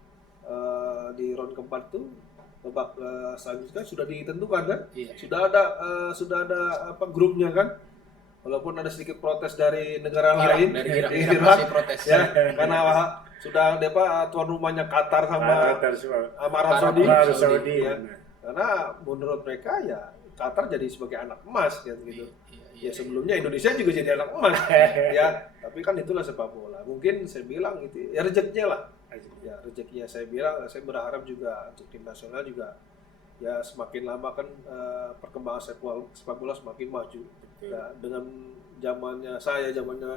di round keempat tuh babak selanjutnya sudah ditentukan kan. Iya. Sudah ada grupnya kan. Walaupun ada sedikit protes dari negara Irak, lain, dari Irak, di Irak Irak, masih protes. ya, karena sudah tuan rumahnya Qatar sama Arab Saudi, ya. Karena menurut mereka ya Qatar jadi sebagai anak emas gitu. Ya sebelumnya Indonesia juga jadi anak emas, ya. Tapi kan itulah sepak bola. Mungkin saya bilang itu ya rezekinya lah. Ya rezekinya saya bilang, saya berharap juga untuk tim nasional juga ya semakin lama kan perkembangan sepak bola semakin maju. Ya, dengan zamannya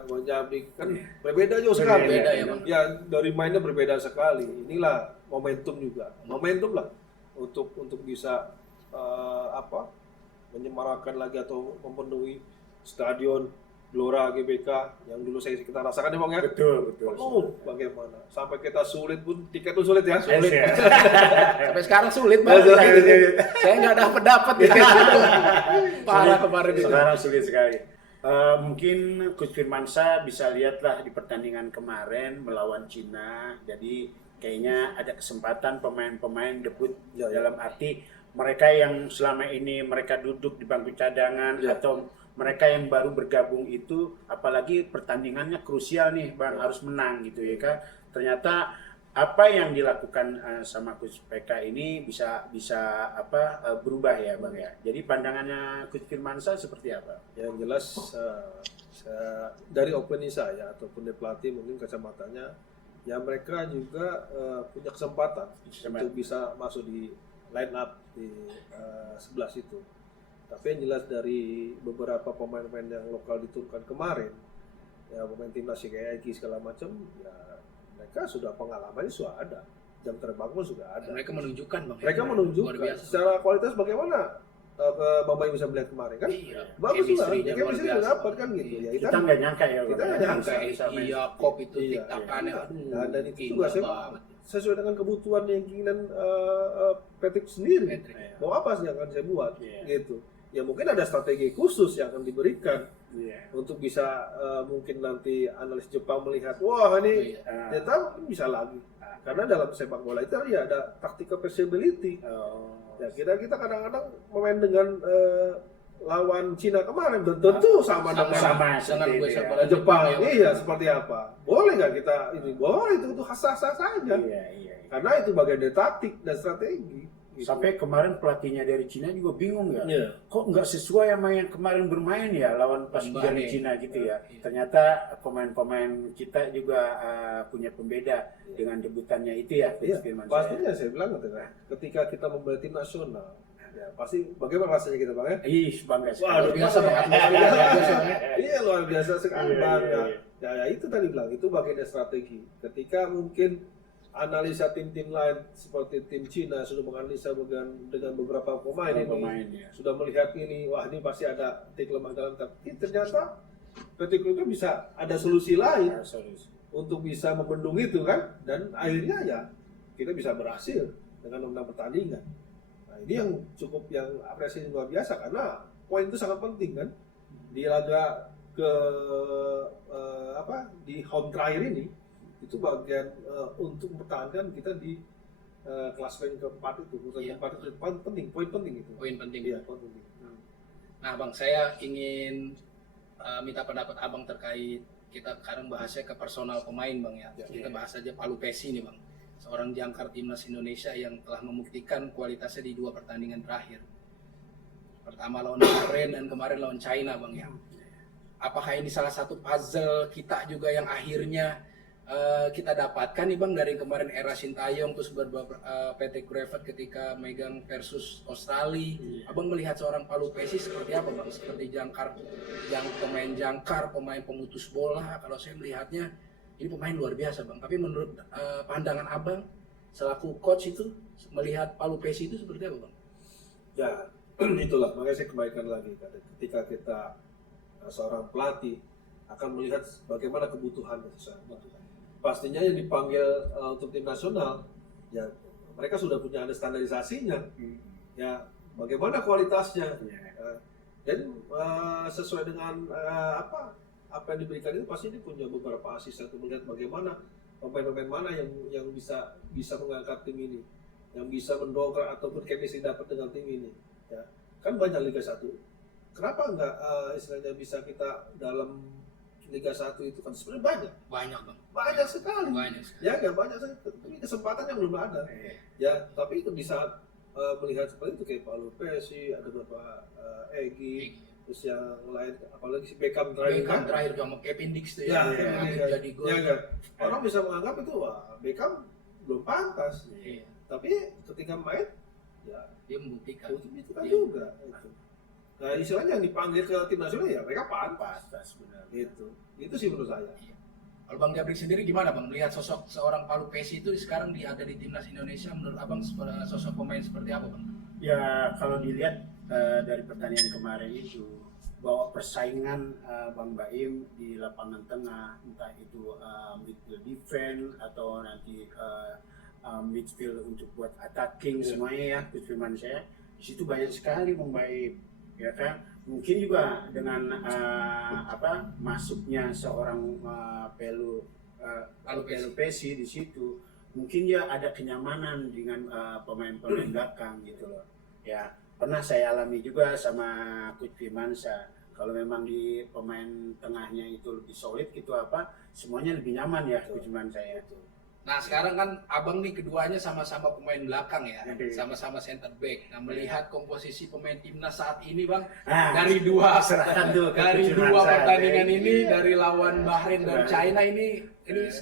Bang Jabrik kan berbeda jauh sekali. Berbeda ya, Bang. Ya dari mainnya berbeda sekali. Inilah momentum juga, momentum lah untuk bisa menyemarakan lagi atau memenuhi stadion Gelora GBK yang dulu kita rasakan ya Bang ya. Betul. Penuh bagaimana? Sampai kita sulit pun tiket tuh sulit ya. Sulit ya. Sampai sekarang sulit banget. Saya nggak dapat ya. Parah kemarin itu. Sekarang sulit sekali. Mungkin Coach Firmansyah bisa lihatlah di pertandingan kemarin melawan Cina. Jadi kayaknya ada kesempatan pemain-pemain debut dalam arti mereka yang selama ini mereka duduk di bangku cadangan atau mereka yang baru bergabung itu, apalagi pertandingannya krusial nih Bang, harus menang gitu ya kan. Ternyata apa yang dilakukan sama Coach PK ini bisa berubah ya Bang ya. Jadi pandangannya Coach Firmansyah seperti apa? Yang jelas dari opini saya ataupun dari pelatih mungkin kacamatanya ya mereka juga punya kesempatan untuk bisa masuk di line up di 11 itu. Tapi yang jelas dari beberapa pemain-pemain yang lokal diturunkan kemarin, ya pemain timnas kayak Egi segala macam, ya mereka sudah pengalamannya sudah ada, jam terbang pun sudah ada. Mereka menunjukkan Bang. Mereka menunjukkan secara kualitas bagaimana Bang Bayu bisa melihat kemarin kan? Iya. Bagus juga, chemistry-nya sudah dapat kan gitu. Ya, Kita nggak nyangka ya Bang. Kita nggak nyangka. Iya, kop itu tiktakannya. Nah, dan itu juga sesuai dengan kebutuhan yang keinginan Patrick sendiri. Mau apa sih yang akan saya buat gitu. Ya mungkin ada strategi khusus yang akan diberikan untuk bisa mungkin nanti analis Jepang melihat wah ini ternyata bisa lagi karena dalam sepak bola itu ya ada tactical flexibility. Ya kita kadang-kadang pemain dengan lawan Cina kemarin tentu sama dengan Jepang. Iya seperti apa? Boleh nggak kita ini? Boleh itu sah saja. Karena itu bagian dari taktik dan strategi. Sampai kemarin pelatihnya dari Cina juga bingung ya, kok nggak sesuai sama yang kemarin bermain ya lawan pas dari Cina gitu ya. Ternyata pemain-pemain kita juga punya pembeda dengan debutannya itu ya. Pastinya saya bilang ketika kita membela tim nasional, ya pasti bagaimana rasanya kita Bang ya? Bangga sekali. Wah, biasa banget. Iya luar biasa sekali bangga. Ya itu tadi bilang itu bagian dari strategi. Ketika mungkin analisa tim-tim lain seperti tim Cina sudah menganalisa dengan beberapa pemain ini sudah melihat ini wah ini pasti ada titik lemah dalam tapi ternyata ketika itu bisa ada solusi lain untuk bisa membendung itu kan dan akhirnya ya kita bisa berhasil dengan memenang pertandingan. Nah ini yang cukup yang apresiasi luar biasa karena poin itu sangat penting kan di laga di home terakhir ini itu bagian untuk mempertahankan kita di klasemen keempat itu, keempat itu penting, poin penting itu. Poin penting. Iya, poin penting. Nah, Bang, saya ingin minta pendapat Abang terkait kita sekarang bahasnya ke personal pemain, Bang ya. Kita bahas aja Palu Pesi nih, Bang. Seorang jangkar timnas Indonesia yang telah membuktikan kualitasnya di 2 pertandingan terakhir. Pertama lawan Bahrain dan kemarin lawan China, Bang ya. Apakah ini salah satu puzzle kita juga yang akhirnya kita dapatkan nih Bang dari kemarin era Sintayong terus Patrick Kluivert ketika megang versus Australia. Abang melihat seorang Palu Pesi seperti apa Bang? Seperti pemain jangkar, pemain pemutus bola. Kalau saya melihatnya ini pemain luar biasa Bang. Tapi menurut pandangan Abang selaku coach itu melihat Palu Pesi itu seperti apa Bang? Ya itulah makanya saya kembalikan lagi ketika kita seorang pelatih akan melihat bagaimana kebutuhannya seseorang. Pastinya yang dipanggil untuk tim nasional ya mereka sudah punya ada standarisasinya ya bagaimana kualitasnya dan sesuai dengan apa yang diberikan itu pasti ini punya beberapa asisten untuk melihat bagaimana pemain-pemain mana yang bisa mengangkat tim ini yang bisa mendongkrak ataupun chemistry dapat dengan tim ini ya kan banyak Liga 1 kenapa enggak istilahnya bisa kita dalam Liga 1 itu kan sebenarnya banyak Bang. Sekali. Ya banyak sekali. Tapi kesempatannya belum ada. Ya, tapi itu di saat melihat seperti itu kayak Palu Pesi, ada beberapa Egi, terus yang lain apalagi si Beckham terakhir sama Kevin Dix tuh ya. Jadi gol. Ya, orang bisa menganggap itu wah Beckham belum pantas. Tapi ketika main ya Dia membuktikan. itu kan Dia- juga itu. Nah, istilahnya yang dipanggil ke tim nasional ya mereka pantas. Pantas benar. Itu sih menurut saya. Kalau Bang Jabrik sendiri gimana Bang? Melihat sosok seorang Palu Pesi itu sekarang ada di timnas Indonesia, menurut Abang sosok pemain seperti apa Bang? Ya kalau dilihat dari pertandingan kemarin itu bahwa persaingan Bang Baim di lapangan tengah, entah itu midfield defense atau nanti midfield untuk buat attacking semuanya ya, Coach Firman saya di situ banyak sekali Bang Baim, ya kan? Mungkin juga dengan masuknya seorang Palu Pesi di situ, mungkin dia ada kenyamanan dengan pemain-pemain belakang gitu loh. Ya pernah saya alami juga sama Coach Firmansyah. Kalau memang di pemain tengahnya itu lebih solid gitu semuanya lebih nyaman ya Coach Firmansyah itu. Nah sekarang kan Abang nih keduanya sama-sama pemain belakang ya, Oke. sama-sama center back. Nah melihat komposisi pemain timnas saat ini Bang, Nah, dari dua serahkan tuh ke dari Coach dua Firmansyah. pertandingan ini, Iya. dari lawan Bahrain dan China ini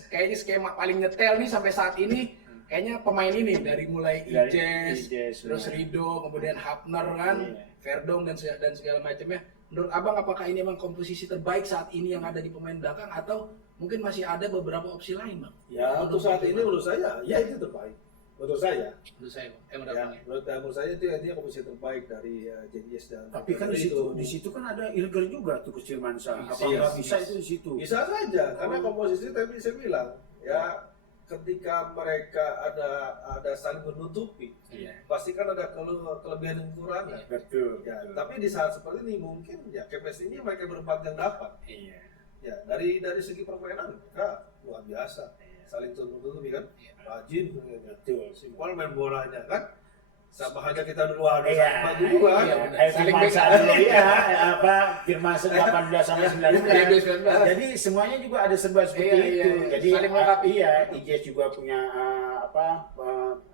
kayaknya skema paling nyetel nih sampai saat ini. Kayaknya pemain ini dari mulai Dari Ijes, Ijes, terus iya. Rido, kemudian Hapner kan, Iya. Verdong dan segala macamnya. Menurut Abang apakah ini memang komposisi terbaik saat ini yang ada di pemain belakang atau mungkin masih ada beberapa opsi lain Bang? Ya untuk saat ini menurut saya ya itu terbaik. Menurut saya. Menurut saya Bang. Ya, Menurut Abang ya. menurut saya itu artinya komposisi terbaik dari JNS dan. Tapi kan di situ kan ada Ilger juga tuh Coach Firmansyah. Apa Iya, nggak bisa iya. itu di situ? Bisa saja karena komposisi tadi saya bilang ya ketika mereka ada saling menutupi Iya. pasti kan ada kelebihan dan kekurangan. Betul. Ya, tapi di saat seperti ini mungkin ya chemistry ini mereka berempat yang dapat. Iya. Ya dari segi permainan mereka luar biasa. Saling tutup-tutupi kan. Iya. Rajin, Betul. simpel main bolanya kan. Sama aja kita dulu ada Iya. baju juga kan. Iya, benar. Saling Firmansyah backup. dulu ya, Firmansyah 18 sampai 19. 19. Jadi semuanya juga ada serba seperti Iya, itu. iya, iya. Jadi Saling melengkapi. iya, Ijes juga punya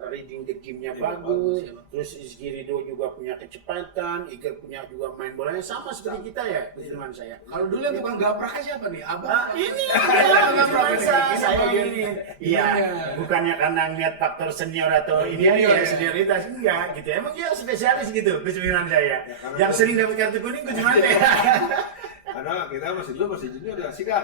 reading the game-nya Iya, bagus. bagus, ya, Bang. Terus Rizky Ridho juga punya kecepatan, Iger punya juga main bolanya sama seperti kita ya, Firmansyah. Kalau dulu yang tukang gapraknya siapa nih? Abang? Ini Abang Firmansyah, ini saya bagian ini. Iya, Iya. bukannya karena ngeliat faktor senior atau ini Iya, ya iya. senioritas enggak gitu. Emang dia spesialis gitu, Firmansyah ya. karena Yang itu- sering dapat kartu kuning Coach Firmansyah. Karena kita masih junior udah sikat.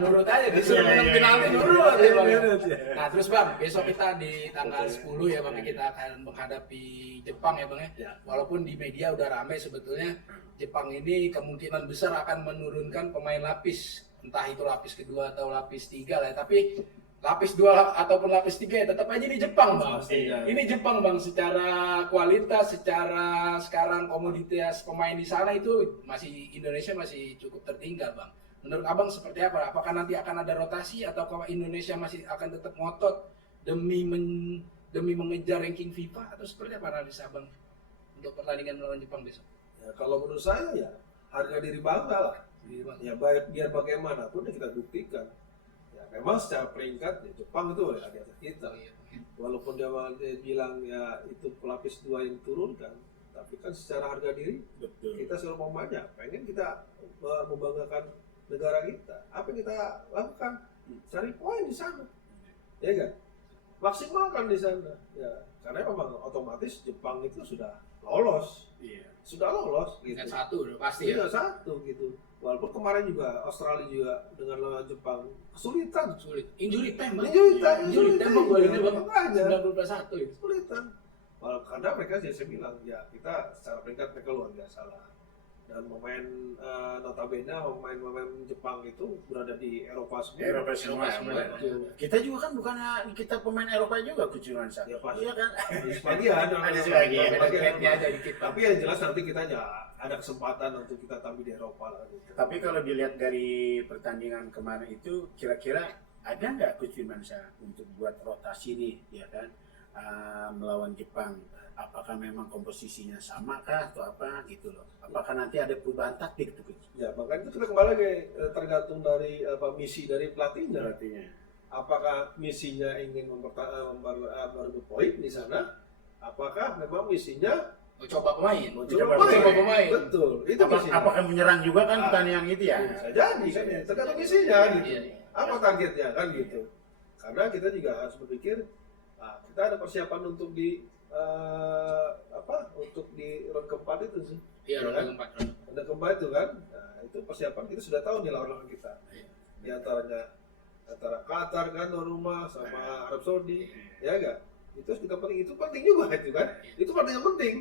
Nurut aja disuruh Iya, menang iya, penalti iya. nurut ya Bang. Nurut, ya. Nah terus Bang, besok kita di tanggal 10 ya Bang, kita akan menghadapi Jepang ya Bang ya. Ya. Walaupun di media udah ramai sebetulnya Jepang ini kemungkinan besar akan menurunkan pemain lapis, entah itu lapis kedua atau lapis 3 lah, tapi lapis 2 ataupun lapis 3 ya tetap aja di Jepang Bang. Pastinya. Ini Jepang Bang, secara kualitas, secara sekarang komoditas pemain di sana itu Indonesia masih cukup tertinggal Bang. Menurut Abang seperti apa? Apakah nanti akan ada rotasi atau Indonesia masih akan tetap ngotot demi mengejar ranking FIFA atau seperti apa analisa Abang untuk pertandingan melawan Jepang besok? Ya, kalau menurut saya ya harga diri bangga lah. Iya, Bang. Ya biar bagaimanapun ya kita buktikan. Ya memang secara peringkat ya, Jepang itu ya di atas kita. Iya. Walaupun dia bilang ya itu pelapis 2 yang turunkan, tapi kan secara harga diri Betul. kita seluruh pemainnya pengen kita membanggakan negara kita. Apa yang kita lakukan? Cari poin di sana, ya kan? Maksimalkan di sana. Ya karena memang otomatis Jepang itu sudah lolos, Iya. sudah lolos gitu. Tingkat 1 udah pasti ya. Iya satu gitu. Walaupun kemarin juga Australia juga dengan lawan Jepang kesulitan. Sulit. Injury time Bang. Injury time Bang golnya Bang. makanya 90+1 itu. kesulitan. Karena mereka saya bilang ya kita secara peringkat mereka luar biasa lah. Dan pemain notabene pemain Jepang itu berada di Eropa semua. Eropa semua. Betul. Kita juga kan bukannya kita pemain Eropa juga Coach Firmansyah. Ya, pasti. Iya kan? Sebagian Ada sebagian. Rate-nya aja dikit Bang. Tapi yang jelas nanti kita ya ada kesempatan untuk kita tampil di Eropa lah. Gitu. Tapi kalau dilihat dari pertandingan kemarin itu, kira-kira ada nggak Coach Firmansyah untuk buat rotasi nih, ya kan, melawan Jepang? Apakah memang komposisinya sama kah atau apa gitu loh? Apakah nanti ada perubahan taktik tuh Coach? Ya makanya itu kita kembali lagi tergantung dari misi dari pelatihnya. Artinya. Apakah misinya ingin merebut poin di sana? Apakah memang misinya Mau coba pemain. Coba pemain. Betul, itu misinya. Apakah menyerang juga kan Ah. pertandingan itu ya? Bisa jadi kan ya, tergantung misinya gitu. Iya, iya. Apa targetnya kan gitu. Karena kita juga harus berpikir kita ada persiapan untuk di untuk di ronde keempat itu sih. Iya, Ya ronde kan? keempat. Ronde keempat itu kan, nah, itu persiapan kita sudah tahu nih lawan-lawan kita. Iya. Di antara Qatar kan tuan rumah sama Arab Saudi, ya enggak? Itu penting juga itu kan. Itu penting yang penting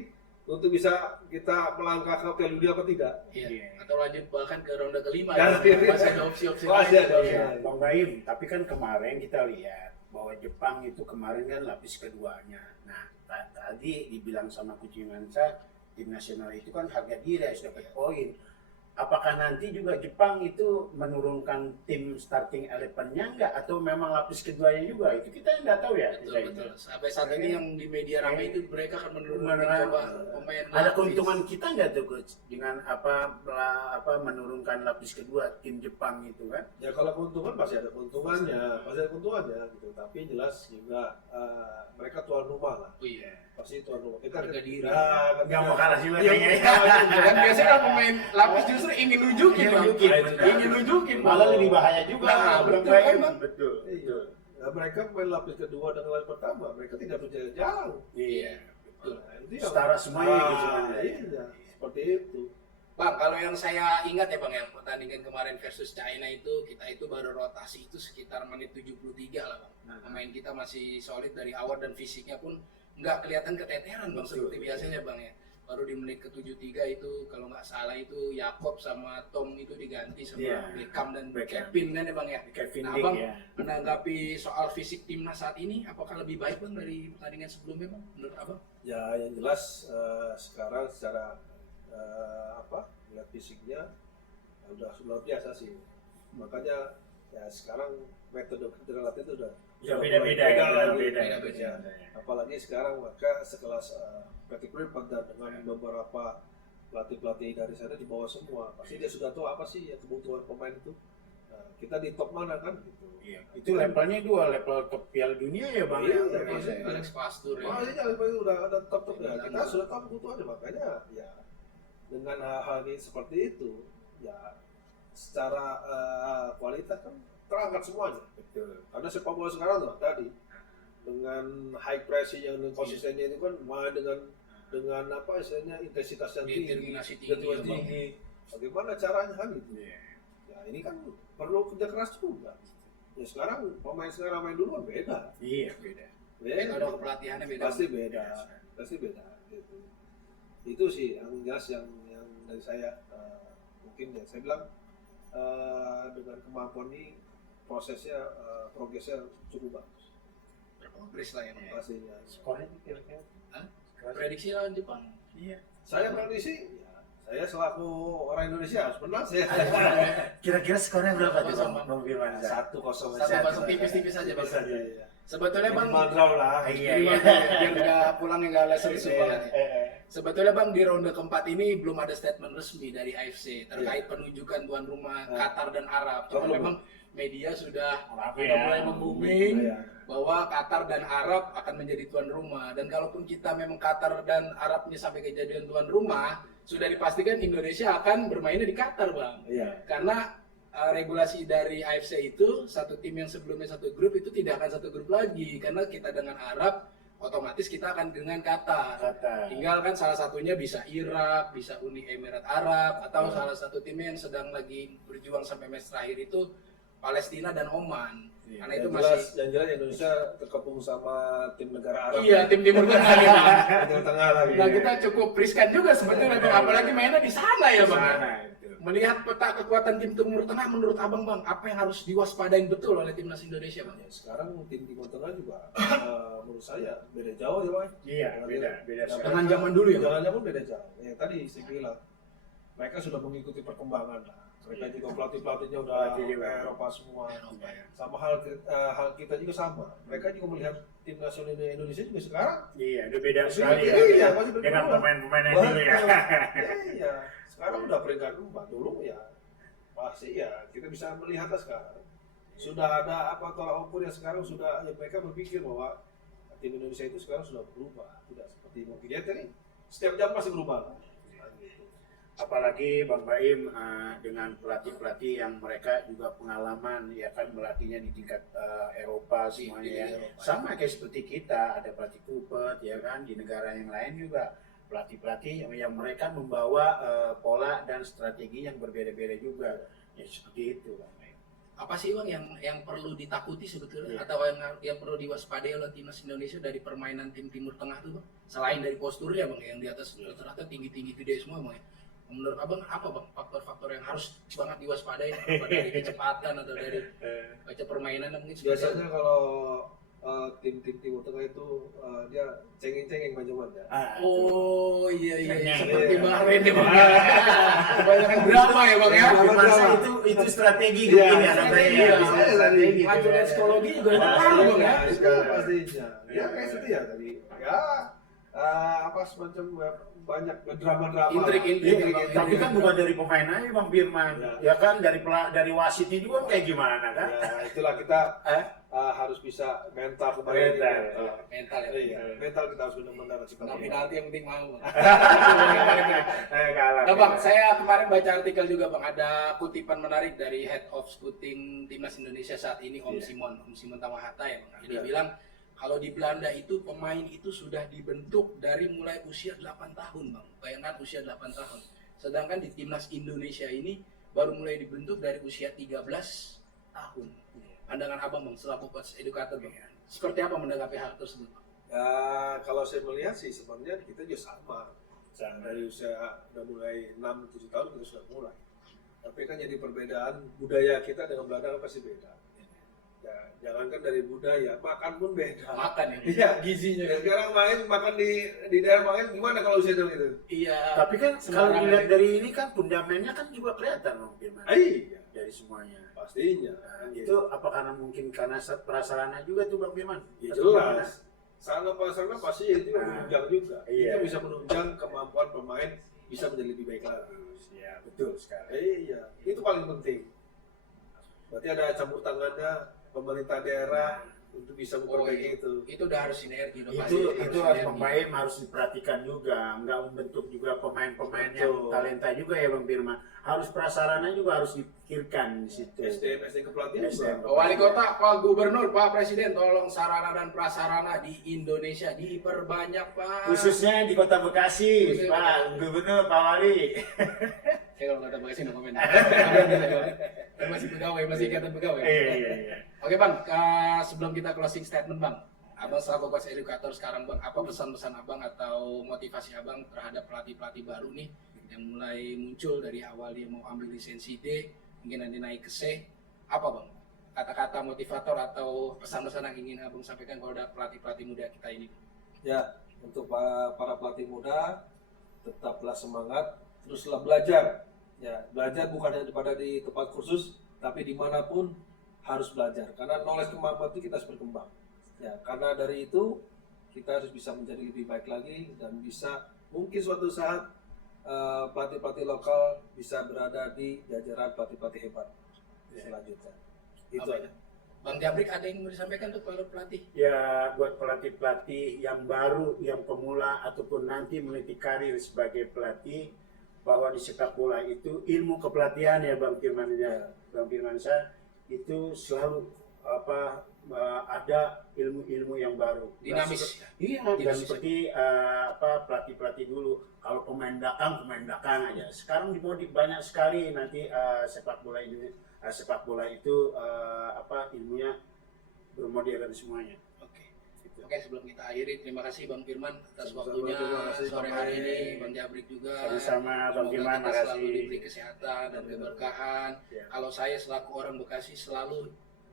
untuk bisa kita melangkah ke Piala Dunia apa tidak. Iya. Iya. Atau lanjut bahkan ke ronde kelima. Ya, Ya. iya. Masih ada opsi-opsi Masih lain. ada opsi. Iya, Bang Baim, tapi kan kemarin kita lihat bahwa Jepang itu kemarin kan lapis keduanya. Nah, tadi dibilang sama Coach Mansa, tim nasional itu kan harga diri harus dapat poin. Apakah nanti juga Jepang itu menurunkan tim starting 11-nya enggak atau memang lapis keduanya juga? Itu kita nggak tahu ya. Betul. Sampai saat ini yang di media ramai itu mereka akan menurunkan coba pemain Ada lapis. keuntungan kita nggak tuh Coach dengan apa menurunkan lapis kedua tim Jepang itu kan? Ya kalau keuntungan pasti ada keuntungannya gitu. Tapi jelas juga mereka tuan rumah lah. Oh iya. Pasti tuan rumah. Kita Harga diri. Nggak mau kalah juga Iya, kayaknya. Kan biasanya kalau pemain lapis justru ingin nunjukin, Bang. Ingin nunjukin, Malah lebih bahaya juga. Nah, Bang betul Baim. kan, Bang? Betul. Iya. Nah, mereka main lapis kedua dan lapis pertama, mereka tidak berjalan jauh. Iya. Nah, itu yang Setara semuanya gitu sebenarnya. Iya, seperti itu. Bang, kalau yang saya ingat ya Bang, yang pertandingan kemarin versus China itu, kita itu baru rotasi itu sekitar menit 73 lah Bang. Pemain kita masih solid dari awal dan fisiknya pun nggak kelihatan keteteran Bang, seperti biasanya Bang ya. Baru di menit ke-73 itu kalau nggak salah itu Yakob sama Tom itu diganti sama Iya. Beckham dan Beckham. Kevin kan ya Bang ya. Kevin Nah, Dick Bang, ya. menanggapi soal fisik timnas saat ini, apakah lebih baik Bang dari pertandingan sebelumnya Bang? Menurut Abang? Ya, yang jelas sekarang secara lihat fisiknya udah luar biasa sih. Makanya ya sekarang metode berlatih itu udah Beda-beda ya. beda. Beda-beda. Apalagi sekarang maka sekelas Patrick Kluivert dan dengan beberapa pelatih-pelatih dari sana di bawah semua, pasti dia sudah tahu apa sih ya kebutuhan pemain itu. Nah, kita di top mana kan gitu. Iya. Itu levelnya dua level top Piala Dunia ya Bang. Iya, ya? iya. Alex Pastur ya. Makanya level itu udah ada top ya. Kita sudah tahu kebutuhannya, makanya ya dengan hal ini seperti itu ya secara kualitas kan terangkat semuanya. Betul. Karena sepak bola sekarang tuh tadi dengan high pressing yang konsistennya itu kan malah dengan apa istilahnya intensitas yang tinggi, Determinasi tinggi, determinasi ya, Bang. tinggi. Bagaimana caranya kan gitu? Iya. Ya ini kan perlu kerja keras juga. Ya sekarang pemain sekarang main dulu kan beda. Iya, beda. Metode kepelatihannya beda. Pasti beda, pasti beda. Gitu. Itu sih yang jelas yang dari saya mungkin ya saya bilang dengan kemampuan ini prosesnya progresnya cukup bagus. Berprogres lah ya. Bang. Pastinya. Skornya kira-kira. Hah? Prediksi lawan Jepang. Iya. Saya prediksi, ya, saya selaku orang Indonesia harus menang saya. Kira-kira skornya berapa tuh Bang? Sama. Bang Firman? 1-0 1-0 tipis-tipis aja Bang. Iya. Sebetulnya Bang, Draw lah. Iya, biar iya. nggak pulang nggak lesu banget ya. Eh. Sebetulnya Bang di ronde keempat ini belum ada statement resmi dari AFC terkait penunjukan tuan rumah Qatar dan Arab. Cuma Belum. memang media sudah Oke, ya. mulai membuming Iya. bahwa Qatar dan Arab akan menjadi tuan rumah, dan kalaupun kita memang Qatar dan Arabnya sampai kejadian tuan rumah, sudah dipastikan Indonesia akan bermainnya di Qatar Bang. Iya. Karena regulasi dari AFC itu satu tim yang sebelumnya satu grup itu tidak akan satu grup lagi, karena kita dengan Arab otomatis kita akan dengan Qatar. Tinggal kan salah satunya bisa Irak, bisa Uni Emirat Arab, atau salah satu tim yang sedang lagi berjuang sampai match terakhir itu Palestina dan Oman. Iya. Karena itu Yang masih jelas Indonesia terkepung sama tim negara Arab. iya tim Timur Tengah ya, Bang. Timur Tengah lagi. Nah kita cukup riskan juga sebetulnya Bang, apalagi mainnya di sana ya Bang. Sana itu. Melihat peta kekuatan tim Timur Tengah menurut Abang Bang, apa yang harus diwaspadain betul oleh timnas Indonesia Bang? Ya, sekarang tim Timur Tengah juga menurut saya beda jauh ya Bang. Iya, beda sekali. Dengan zaman dulu ya, Bang? Jangan pun beda jauh. Yang tadi saya bilang mereka sudah mengikuti perkembangan lah. Mereka juga pelatih-pelatihnya udah Pelatih juga. Eropa semua. Eropa, ya. Sama hal kita juga sama. Mereka juga melihat tim nasional Indonesia juga sekarang. Iya, udah beda sekali ya. Iya, masih beda. Dengan pemain-pemain yang dulu ya. Iya, sekarang udah peringkat 4 dulu ya. Pasti ya kita bisa melihatlah sekarang. Sudah ada apa tolak ukur yang sekarang sudah ya mereka berpikir bahwa tim Indonesia itu sekarang sudah berubah. Tidak seperti mungkin ya tadi setiap jam pasti berubah. Nah, gitu. apalagi Bang Baim dengan pelatih-pelatih yang mereka juga pengalaman ya kan melatihnya di tingkat Eropa semuanya ya. Eropa. Sama kayak seperti kita, ada pelatih Kupet ya kan, di negara yang lain juga pelatih-pelatih yang mereka membawa pola dan strategi yang berbeda-beda juga. Ya seperti itu Bang Baim. Apa sih Bang yang perlu ditakuti sebetulnya Iya. atau yang perlu diwaspadai oleh timnas Indonesia dari permainan tim Timur Tengah tuh Bang? Selain dari posturnya Bang yang di atas rata-rata tinggi-tinggi gede semua Bang ya. Menurut Abang apa Bang faktor-faktor yang harus banget diwaspadai apa dari kecepatan atau dari baca permainan mungkin seperti Biasanya kalau tim-tim Timur Tengah itu dia cengeng-cengeng macam ya. Oh iya Cengeng. seperti Iya. Bahrain ya Bang. Kebanyakan drama ya Bang ya. Bang Masa itu strategi mungkin ya katanya. Iya, Bisa strategi. Pelajaran psikologi juga itu Ah, perlu Bang ya. iya. Itu pastinya. Ya kayak itu ya tadi. Ya apa semacam banyak drama-drama. Intrik-intrik. Iya, tapi kan bukan dari pemain aja Bang Firman. Ya. Ya kan dari wasitnya juga kayak gimana kan? Ya, itulah kita harus bisa mental kembali. Mental. Mental ya. Iya, mental kita harus benar-benar Nggak seperti penalti yang penting mau. Kalah. Nah Bang, saya kemarin baca artikel juga Bang, ada kutipan menarik dari Head of Scouting Timnas Indonesia saat ini Om Simon Tamahata ya Bang. Dia bilang kalau di Belanda itu pemain itu sudah dibentuk dari mulai usia 8 tahun Bang. Bayangkan usia 8 tahun. Sedangkan di Timnas Indonesia ini baru mulai dibentuk dari usia 13 tahun. Pandangan Abang Bang selaku coach edukator Bang. Seperti apa menanggapi hal tersebut Bang? Ya, kalau saya melihat sih sebenarnya kita juga sama. Dari usia udah mulai 6-7 tahun kita sudah mulai. Tapi kan jadi perbedaan budaya kita dengan Belanda kan pasti beda. Ya, jangankan dari budaya, makan pun beda. Makan ya. Iya. Gizinya. Ya, sekarang makan di daerah main gimana kalau usia itu? Iya. Tapi kan kalau Sembarangan dilihat itu. dari ini kan fundamennya kan juga kelihatan Bang Firman. Iya, Dari semuanya. pastinya. Nah, itu apa karena mungkin karena prasarana juga tuh Bang Firman? Ya, Atau gimana? jelas. Sana pasti itu menunjang juga. Iya. Itu bisa menunjang kemampuan pemain bisa menjadi lebih baik lagi. Ya, betul sekali. Iya, itu paling penting. Berarti ada campur tangannya pemerintah daerah untuk bisa memperbaiki itu. Itu udah harus sinergi udah pasti Itu harus sinergi. Bang Baim harus diperhatikan juga, nggak membentuk juga pemain-pemain yang Betul. talenta juga ya Bang Firman. Harus prasarana juga harus dipikirkan di situ. SDM kepelatihan SDM. juga. Pak Wali Kota, Pak Gubernur, Pak Presiden, tolong sarana dan prasarana di Indonesia diperbanyak Pak. Khususnya di Kota Bekasi, Khususnya Pak Gubernur, Pak Wali. Saya kalau kata Bekasi nggak komen. Masih pegawai, masih ikatan pegawai. Iya. Oke Bang, sebelum kita closing statement Bang, Abang selaku coach edukator sekarang Bang, apa pesan-pesan Abang atau motivasi Abang terhadap pelatih-pelatih baru nih yang mulai muncul dari awal dia mau ambil lisensi D, mungkin nanti naik ke C, apa Bang? Kata-kata motivator atau pesan-pesan yang ingin Abang sampaikan kepada pelatih-pelatih muda kita ini? Ya, untuk para pelatih muda tetaplah semangat, teruslah belajar. Ya, belajar bukan hanya pada di tempat kursus, tapi dimanapun harus belajar. Karena knowledge kemampuan itu kita harus berkembang. Ya, karena dari itu kita harus bisa menjadi lebih baik lagi dan bisa mungkin suatu saat pelatih-pelatih lokal bisa berada di jajaran pelatih-pelatih hebat selanjutnya. Itu Apa aja. Bang Jabrik ada yang mau disampaikan tuh kepada pelatih? Ya buat pelatih-pelatih yang baru, yang pemula ataupun nanti meniti karir sebagai pelatih, bahwa di sepak bola itu ilmu kepelatihan ya Bang Firman ya, Bang Firmansyah, itu selalu ada ilmu-ilmu yang baru. Dinamis. Iya, Dinamis. tidak seperti pelatih-pelatih dulu. Kalau pemain belakang aja. Sekarang dimodif banyak sekali nanti sepak bola ini. Sepak bola itu ilmunya bermodern semuanya. Oke, sebelum kita akhiri, terima kasih Bang Firman atas Sama-sama, waktunya terima kasih, sore Bang hari Baim. ini, Bang Jabrik juga. Sama-sama Bang Semoga Firman, kita selalu makasih. diberi kesehatan dan keberkahan. Ya. Kalau saya selaku orang Bekasi selalu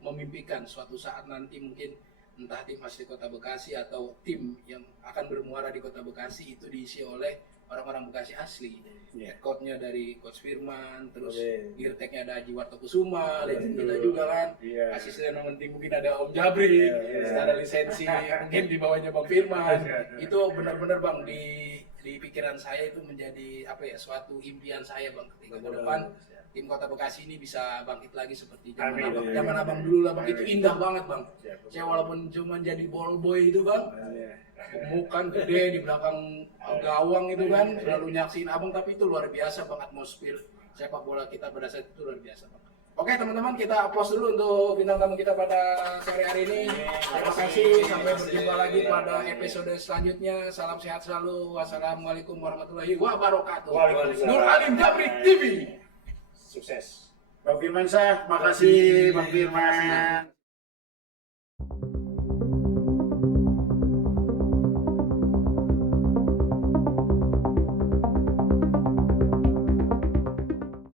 memimpikan suatu saat nanti mungkin entah tim asli Kota Bekasi atau tim yang akan bermuara di Kota Bekasi itu diisi oleh orang-orang Bekasi asli. Ya. Coach-nya dari Coach Firman, terus Oke. Geartech-nya ada Haji Warto Kusuma, legend kita juga kan. Iya. Asisten yang penting mungkin ada Om Jabrik, Iya. secara lisensi mungkin di bawahnya Bang Firman. Iya. Itu benar-benar Bang di pikiran saya itu menjadi apa ya, suatu impian saya Bang, ketika ke depan tim Kota Bekasi ini bisa bangkit lagi seperti Amin. zaman abang dulu lah Bang. Itu Amin. indah banget Bang. Siap. Saya walaupun cuma jadi ball boy itu Bang, gemukan gede di belakang gawang itu kan, selalu nyaksiin abang, tapi itu luar biasa Bang, atmosfer sepak bola kita pada saat itu luar biasa Bang. Oke teman-teman, kita applause dulu untuk bintang tamu kita pada sore hari ini. Terima kasih, sampai berjumpa lagi pada episode selanjutnya. Salam sehat selalu. Wassalamualaikum warahmatullahi wabarakatuh. Waalaikumsalam. Nur Alim Jabrik TV. Sukses. Bang Firmansyah, makasih Bang Firman.